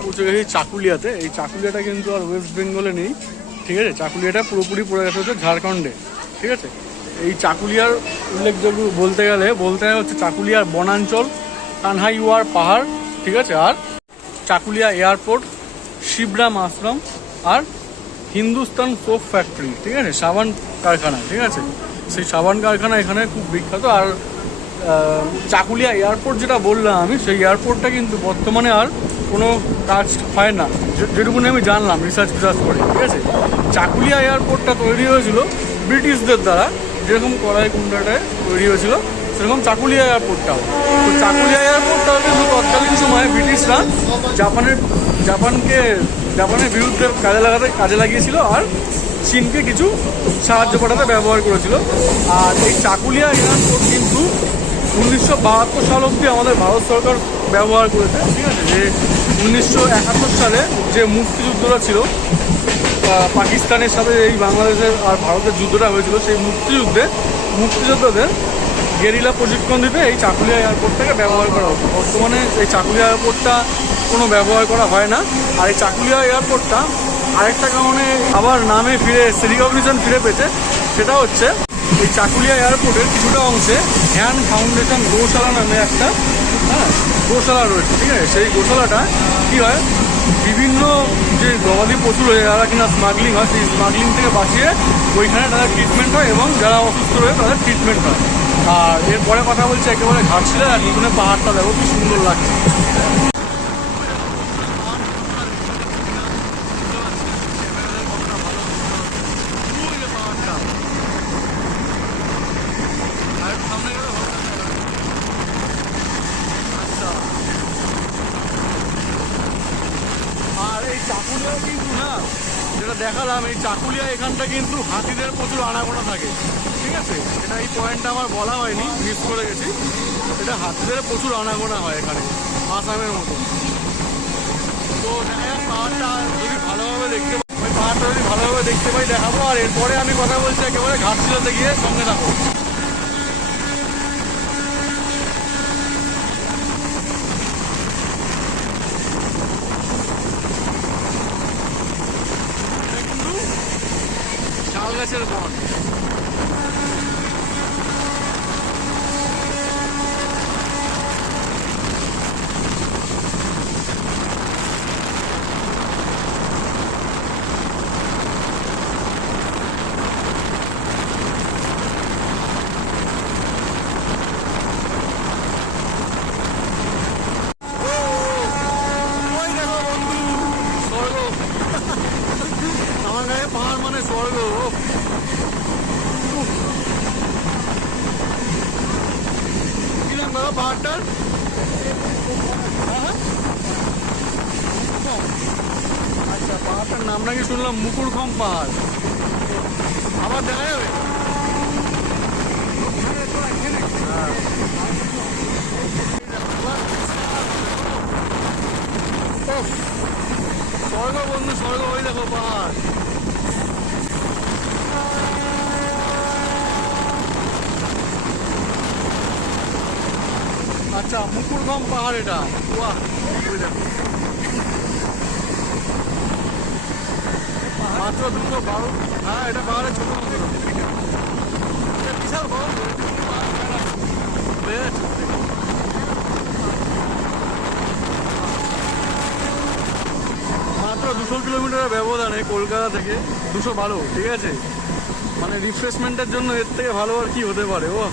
পৌঁছে গেছি চাকুলিয়াতে। এই চাকুলিয়াটা কিন্তু আর ওয়েস্ট বেঙ্গলে নেই। ঠিক আছে, চাকুলিয়াটা পুরোপুরি পড়ে গেছে হচ্ছে ঝাড়খণ্ডে। ঠিক আছে, এই চাকুলিয়ার উল্লেখযোগ্য বলতে হয় হচ্ছে চাকুলিয়ার বনাঞ্চল, কানহাইওয়ার পাহাড়, ঠিক আছে, আর চাকুলিয়া এয়ারপোর্ট, শিবরাম আশ্রম, আর হিন্দুস্তান সোপ ফ্যাক্টরি। ঠিক আছে, সাবান কারখানা। ঠিক আছে, সেই সাবান কারখানা এখানে খুব বিখ্যাত। আর চাকুলিয়া এয়ারপোর্ট যেটা বললাম আমি, সেই এয়ারপোর্টটা কিন্তু বর্তমানে আর কোনো কাজ হয় না, যেটুকুনি আমি জানলাম রিসার্চ করে। ঠিক আছে, চাকুলিয়া এয়ারপোর্টটা তৈরি হয়েছিল ব্রিটিশদের দ্বারা, যেরকম কড়াইকুণ্ডাটায় তৈরি হয়েছিল সেরকম চাকুলিয়া এয়ারপোর্টটাও। তো চাকুলিয়া এয়ারপোর্টটাও কিন্তু তৎকালীন সময়ে ব্রিটিশরা জাপানের বিরুদ্ধে কাজে লাগিয়েছিল, আর চীনকে কিছু সাহায্য পাঠাতে ব্যবহার করেছিল। আর এই চাকুলিয়া এয়ারপোর্ট কিন্তু 1972 সাল অবধি আমাদের ভারত সরকার ব্যবহার করেছে। ঠিক আছে, যে 1971 সালে যে মুক্তিযুদ্ধটা ছিল পাকিস্তানের সাথে এই বাংলাদেশের আর ভারতের যুদ্ধটা হয়েছিল, সেই মুক্তিযোদ্ধাদের গেরিলা প্রশিক্ষণ দিতে এই চাকুলিয়া এয়ারপোর্টটাকে ব্যবহার করা হতো। বর্তমানে এই চাকুলিয়া এয়ারপোর্টটা কোনো ব্যবহার করা হয় না। আর এই চাকুলিয়া এয়ারপোর্টটা আরেকটা কারণে আবার নামে রিকগনিশন ফিরে পেয়েছে, সেটা হচ্ছে এই চাকুলিয়া এয়ারপোর্টের কিছুটা অংশে হ্যান ফাউন্ডেশন গোশালা নামে একটা গোশালা রয়েছে। ঠিক আছে, সেই গোশালাটা কী হয়, বিভিন্ন যে গবাদি পশু রয়েছে যারা কিনা স্মাগলিং হয়, সেই স্মাগলিং থেকে বাঁচিয়ে ওইখানে তাদের ট্রিটমেন্ট হয়, এবং যারা অসুস্থ রয়েছে তাদের ট্রিটমেন্ট হয়। আর এরপরে কথা বলছি একেবারে ঘাটশিলা, আর পিছনে পাহাড়টা দেখো কি সুন্দর লাগছে। আর এই চাকুলিয়া কিন্তু না, যেটা দেখালাম, এই চাকুলিয়া এখানটা কিন্তু হাতিদের প্রচুর আনাগোনা থাকে। ঠিক আছে, এটা এই পয়েন্টটা আমার বলা হয়নি, মিস করে গেছি। এটা হাতিদের প্রচুর আনাগোনা হয় এখানে, আসামের মতো। তো দেখা যাক পাহাড়টা যদি ভালোভাবে দেখতে পাই দেখাবো। আর এরপরে আমি কথা বলছি একেবারে ঘাটশিলাতে গিয়ে, সঙ্গে থাকো। শাল গাছের বন। আমার গায়ে পাহাড় মানে স্বর্গ। কিরম দাদা পাহাড়টার? আচ্ছা, আচ্ছা, পাহাড়টার নাম নাকি শুনলাম মুকুরখম পাহাড়। আবার দেখা যাবে? হ্যাঁ। ওহ, স্বর্গ বন্ধু, স্বর্গ। ওই দেখো পাহাড়। আচ্ছা, মুকুরখম পাহাড় এটা। বাহ, ওই দেখো মাত্র 212। হ্যাঁ, এটা পাহাড়ের ছোট মতো, বিশাল বড়। মাত্র 200 কিলোমিটারের ব্যবধানে কলকাতা থেকে 212, ঠিক আছে? মানে রিফ্রেশমেন্টের জন্য এর থেকে ভালো আর কি হতে পারে? ও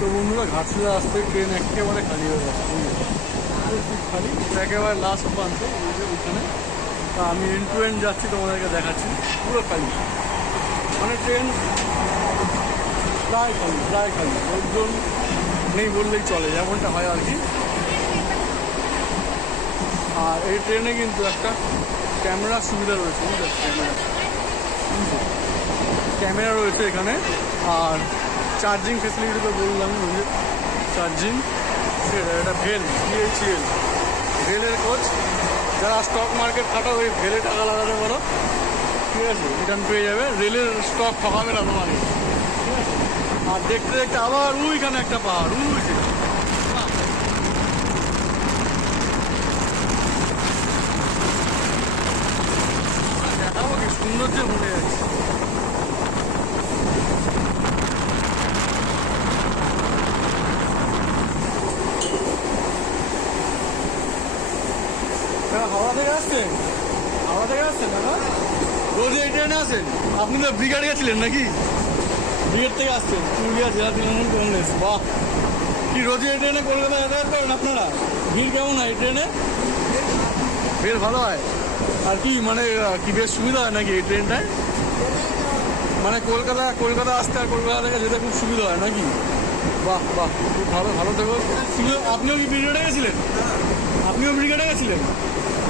তো বন্ধুরা, ঘাটশিলা আসতে ট্রেন একেবারে খালি হয়ে যাচ্ছে, খালি একেবারে লাস্ট প্রান্তে ওইখানে। তা আমি এন্ড টু এন্ড যাচ্ছি, তোমাদেরকে দেখাচ্ছি, পুরো খালি। মানে ট্রেন প্রায় খালি, প্রায় খালি, লোকজন নেই বললেই চলে, যেমনটা হয় আর কি। আর এই ট্রেনে কিন্তু একটা ক্যামেরার সুবিধা রয়েছে, বুঝলে? ক্যামেরা রয়েছে এখানে। আর চার্জিং ফেসিলিটি তো বললাম, চার্জিং। এটা ভেল, PHEL, ভেলের কোচ। যারা স্টক মার্কেট খাটো, ওই ভেলে টাকা লাগাতে পারো, ঠিক আছে? রিটার্ন পেয়ে যাবে। রেলের স্টক ঠকাবে না তোমাকে, ঠিক আছে? আর দেখতে দেখতে আবার ওইখানে একটা পাহাড়, ওই যে দেখাবো কি সুন্দর যে মনে যাচ্ছে। হাওড়া থেকে আসছেন? হাওড়া থেকে আসছেন দাদা? রোজ এই ট্রেনে আসেন? আপনি তো ব্রিগেড গেছিলেন নাকি? ব্রিগেড থেকে আসছেন, পুরুলিয়া জেলা তৃণমূল কংগ্রেস। বাহ, কি রোজই এই ট্রেনে কলকাতা যাতায়াত করেন আপনারা? ভিড় কেমন হয় এই ট্রেনে? বেশ ভালো হয়। আর কি মানে কি বেশ সুবিধা হয় নাকি এই ট্রেনটায়? মানে কলকাতা আসতে আর কলকাতা থেকে যেতে খুব সুবিধা হয় নাকি? বাহ বাহ, খুব ভালো, ভালো থেকো। আপনিও কি ব্রিগেডে গেছিলেন? আপনিও ব্রিগেডে গেছিলেন?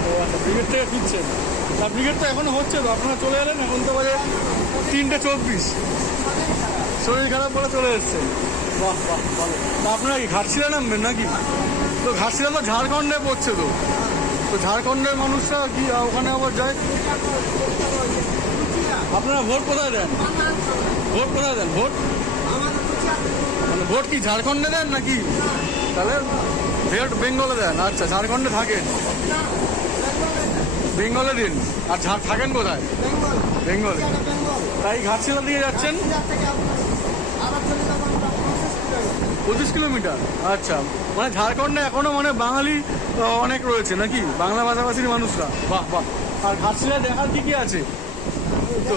ও আচ্ছা, ব্রিগেড থেকে ফিরছেন। তা ব্রিগেড তো এখনো হচ্ছে তো, আপনারা চলে এলেন? এখন তো বাজে 3:24। শরীর খারাপ বলে চলে এসছেন। বাহ বাহ, ভালো। তা আপনারা কি ঘাটশিলা নামবেন নাকি? তো ঘাটশিলা তো ঝাড়খণ্ডে পড়ছে তো। তো ঝাড়খণ্ডের মানুষরা কি ওখানে আবার যায়? আপনারা ভোট কোথায় দেন? ভোট কোথায় দেন? ভোট মানে ভোট কি ঝাড়খণ্ডে দেন নাকি? তাহলে ভোট বেঙ্গলে দেন। আচ্ছা, ঝাড়খণ্ডে থাকেন, বেঙ্গলে দিন। আর থাকেন কোথায়? বেঙ্গলে। তাই ঘাটশিলা দিয়ে যাচ্ছেন 25 কিলোমিটার। আচ্ছা, মানে ঝাড়খণ্ডে এখনো মানে বাঙালি অনেক রয়েছে নাকি? বাংলা ভাষাভাষীর মানুষরা। বাহ বাহ। আর ঘাটশিলায় দেখার কি কি আছে? তো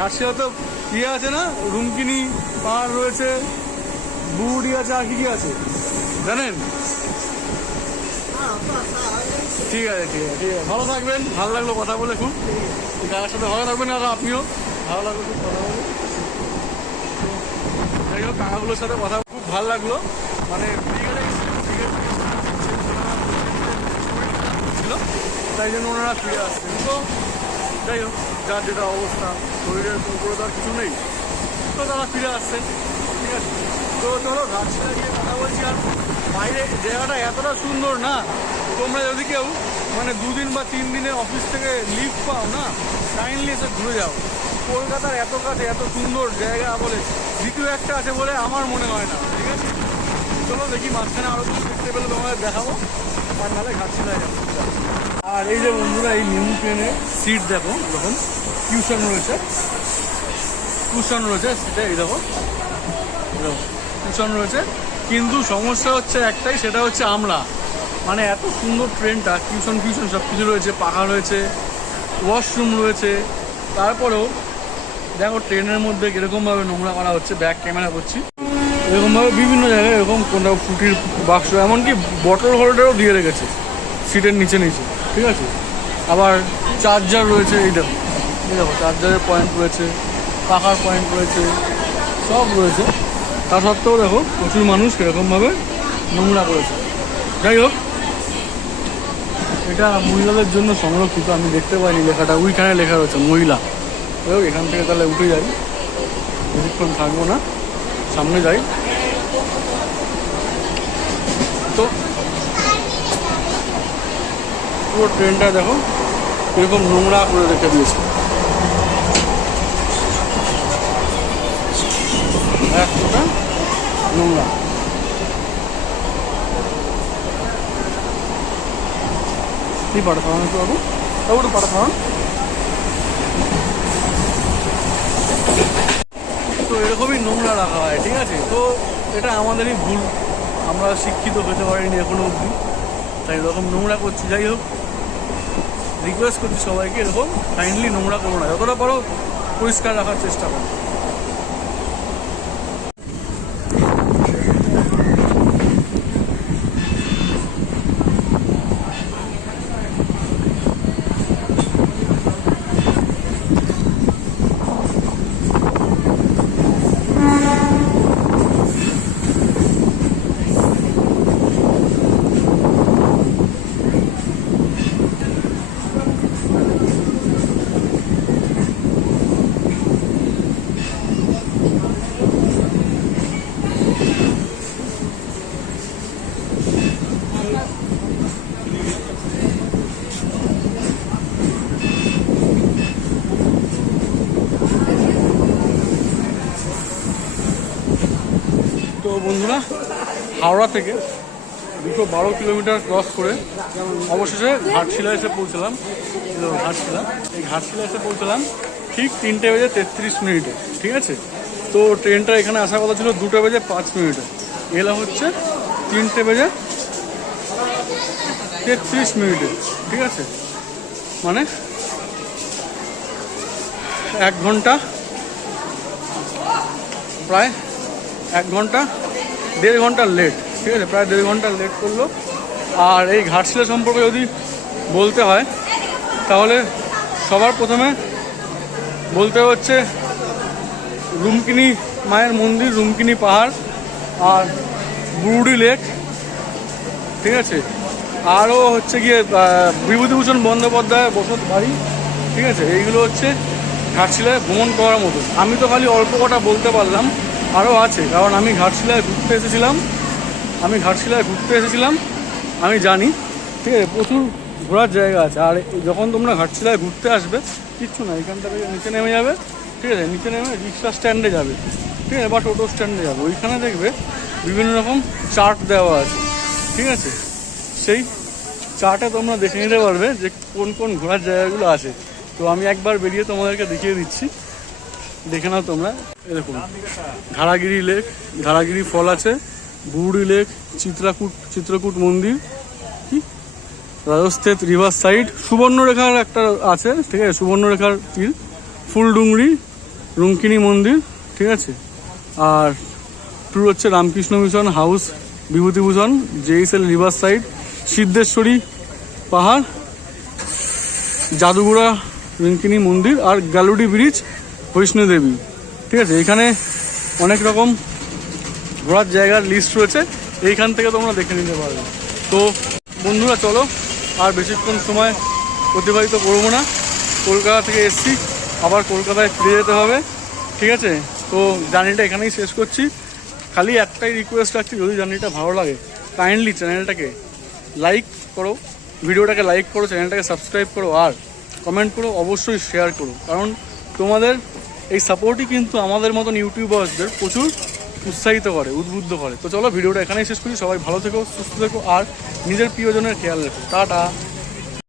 ঘাটশিলা তো ইয়ে আছে না, রুমকিনি পাহাড় রয়েছে, বুড়ি আছে, আর কি কি আছে জানেন? ঠিক আছে, ঠিক আছে, ঠিক আছে। ভালো থাকবেন। ভালো লাগলো কথা বলে খুব। কাকার সাথে ভালো থাকবেন কাকা, আপনিও ভালো লাগলো খুব কথা বলে। যাই হোক, কাকাগুলোর সাথে কথা খুব ভালো লাগলো। মানে ছিল, তাই জন্য ওনারা ফিরে আসছেন। তো যাই হোক, যার যেটা অবস্থা, শরীরের উপরে তো আর কিছু নেই, তো তারা ফিরে আসছেন, ঠিক আছে? তো চলো ঘাটশিলা গিয়ে কথা বলছি। আর বাইরে জায়গাটা এতটা সুন্দর না, তোমরা যদি কেউ মানে 2 দিন বা 3 দিনের অফিস থেকে লিভ পাও না, কাইন্ডলি এসে ঘুরে যাও। কলকাতার এত কাছে এত সুন্দর জায়গা বলে দ্বিতীয় একটা আছে বলে আমার মনে হয় না। ঠিক আছে, চলো দেখি মাঝখানে আরও কিছু দেখতে পেলে তোমাদের দেখাবো, আর নাহলে ঘাটশিলায় যাবো। আর এই যে বন্ধুরা, এই মেমু ট্রেনের সিট দেখো, এরকম কুশন রয়েছে, সেটা এই দেখো কুশন রয়েছে। কিন্তু সমস্যা হচ্ছে একটাই, সেটা হচ্ছে আমরা মানে এত সুন্দর ট্রেনটা কিউশন সব কিছু রয়েছে, পাখা রয়েছে, ওয়াশরুম রয়েছে, তারপরেও দেখো ট্রেনের মধ্যে কীরকমভাবে নোংরা করা হচ্ছে। ব্যাক ক্যামেরা করছি, এরকমভাবে বিভিন্ন জায়গায় এরকম কোনো ফুটির বাক্স, এমনকি বটল হোল্ডারও দিয়ে রেখেছে সিটের নিচে। ঠিক আছে, আবার চার্জার রয়েছে, এই দেখো চার্জারের পয়েন্ট রয়েছে, পাখার পয়েন্ট রয়েছে, সব রয়েছে। তা সত্ত্বেও দেখো প্রচুর মানুষ কীরকমভাবে নোংরা করেছে। যাই হোক, এটা মহিলাদের জন্য সংরক্ষিত, আমি দেখতে পাইনি লেখাটা, ওইখানে লেখা রয়েছে মহিলা। যাই হোক, এখান থেকে তাহলে উঠে যাই, বেশিক্ষণ থাকবো না, সামনে যাই। তো পুরো ট্রেনটা দেখো এরকম নোংরা করে রেখে দিয়েছে, একটা নোংরা। কি পাটা খাওয়ানো একটু বাবু, একটু পাটা খাওয়ান। তো এরকমই নোংরা রাখা হয়। ঠিক আছে, তো এটা আমাদেরই ভুল, আমরা শিক্ষিত হতে পারিনি এখনো অবধি, তাই এরকম নোংরা করছি। যাই হোক, রিকোয়েস্ট করছি সবাইকে এরকম কাইন্ডলি নোংরা করো না, যতটা পারো পরিষ্কার রাখার চেষ্টা করো। তো বন্ধুরা, হাওড়া থেকে 212 কিলোমিটার ক্রস করে অবশেষে ঘাটশিলা এসে পৌঁছলাম। এই ঘাটশিলা এসে পৌঁছলাম ঠিক 3:33। ঠিক আছে, তো ট্রেনটা এখানে আসার কথা ছিল 2:05। এলা হচ্ছে 3:33। ঠিক আছে, মানে 1 ঘন্টা, প্রায় 1 ঘন্টা 1.5 ঘন্টা লেট। ঠিক আছে, প্রায় 1.5 ঘন্টা লেট করলো। আর এই ঘাটশিলা সম্পর্কে যদি বলতে হয় তাহলে সবার প্রথমে বলতে হচ্ছে রুমকিনি মায়ের মন্দির, রুমকিনি পাহাড়, আর বুরুডি লেক। ঠিক আছে, আরও হচ্ছে গিয়ে বিভূতিভূষণ বন্দ্যোপাধ্যায় বসত বাড়ি। ঠিক আছে, এইগুলো হচ্ছে ঘাটশিলায় ভ্রমণ করার মতো। আমি তো খালি অল্প কটা বলতে পারলাম, আরও আছে, কারণ আমি ঘাটশিলায় ঘুরতে এসেছিলাম, আমি জানি। ঠিক আছে, প্রচুর ঘোরার জায়গা আছে। আর যখন তোমরা ঘাটশিলায় ঘুরতে আসবে, কিচ্ছু না, এখানটা থেকে নিচে নেমে যাবে। ঠিক আছে, নিচে নেমে রিক্সা স্ট্যান্ডে যাবে, ঠিক আছে, বা টোটো স্ট্যান্ডে যাবে। ওইখানে দেখবে বিভিন্ন রকম চার্ট দেওয়া আছে। ঠিক আছে, সেই চার্টে তোমরা দেখে নিতে পারবে যে কোন কোন ঘোরার জায়গাগুলো আছে। তো আমি একবার বেরিয়ে তোমাদেরকে দেখিয়ে দিচ্ছি, দেখে নাও তোমরা। এরকম ঘাড়াগিরি লেক, ঘাড়াগিরি ফল আছে, বুরুডি লেক, চিত্রকূট মন্দির, কি রাজস্থেত রিভার সাইড, সুবর্ণরেখার একটা আছে। ঠিক আছে, সুবর্ণরেখার তীর, ফুলডুংরি, রুমকিনি মন্দির। ঠিক আছে, আর ট্যুর হচ্ছে রামকৃষ্ণ মিশন হাউস, বিভূতিভূষণ, জেইসেল রিভার সাইড, সিদ্ধেশ্বরী পাহাড়, জাদুগুড়া রুমকিনি মন্দির, আর গালুডি ব্রিজ, বৈষ্ণোদেবী। ঠিক আছে, এখানে অনেক রকম ঘোরার জায়গার লিস্ট রয়েছে, এইখান থেকে তোমরা দেখে নিতে পারবে। তো বন্ধুরা, চলো আর বেশিক্ষণ সময় অতিবাহিত করবো না। কলকাতা থেকে এসছি, আবার কলকাতায় ফিরে যেতে হবে। ঠিক আছে, তো জার্নিটা এখানেই শেষ করছি। খালি একটাই রিকোয়েস্ট রাখছি, যদি জার্নিটা ভালো লাগে কাইন্ডলি চ্যানেলটাকে লাইক করো, ভিডিওটাকে লাইক করো, চ্যানেলটাকে সাবস্ক্রাইব করো, আর কমেন্ট করো, অবশ্যই শেয়ার করো। কারণ তোমাদের এই সাপোর্টই কিন্তু আমাদের মতন ইউটিউবার্সদের প্রচুর উৎসাহিত করে, উদ্বুদ্ধ করে। তো চলো ভিডিওটা এখানেই শেষ করি। সবাই ভালো থেকো, সুস্থ থেকো আর নিজের প্রিয়জনের খেয়াল রেখো। টাটা।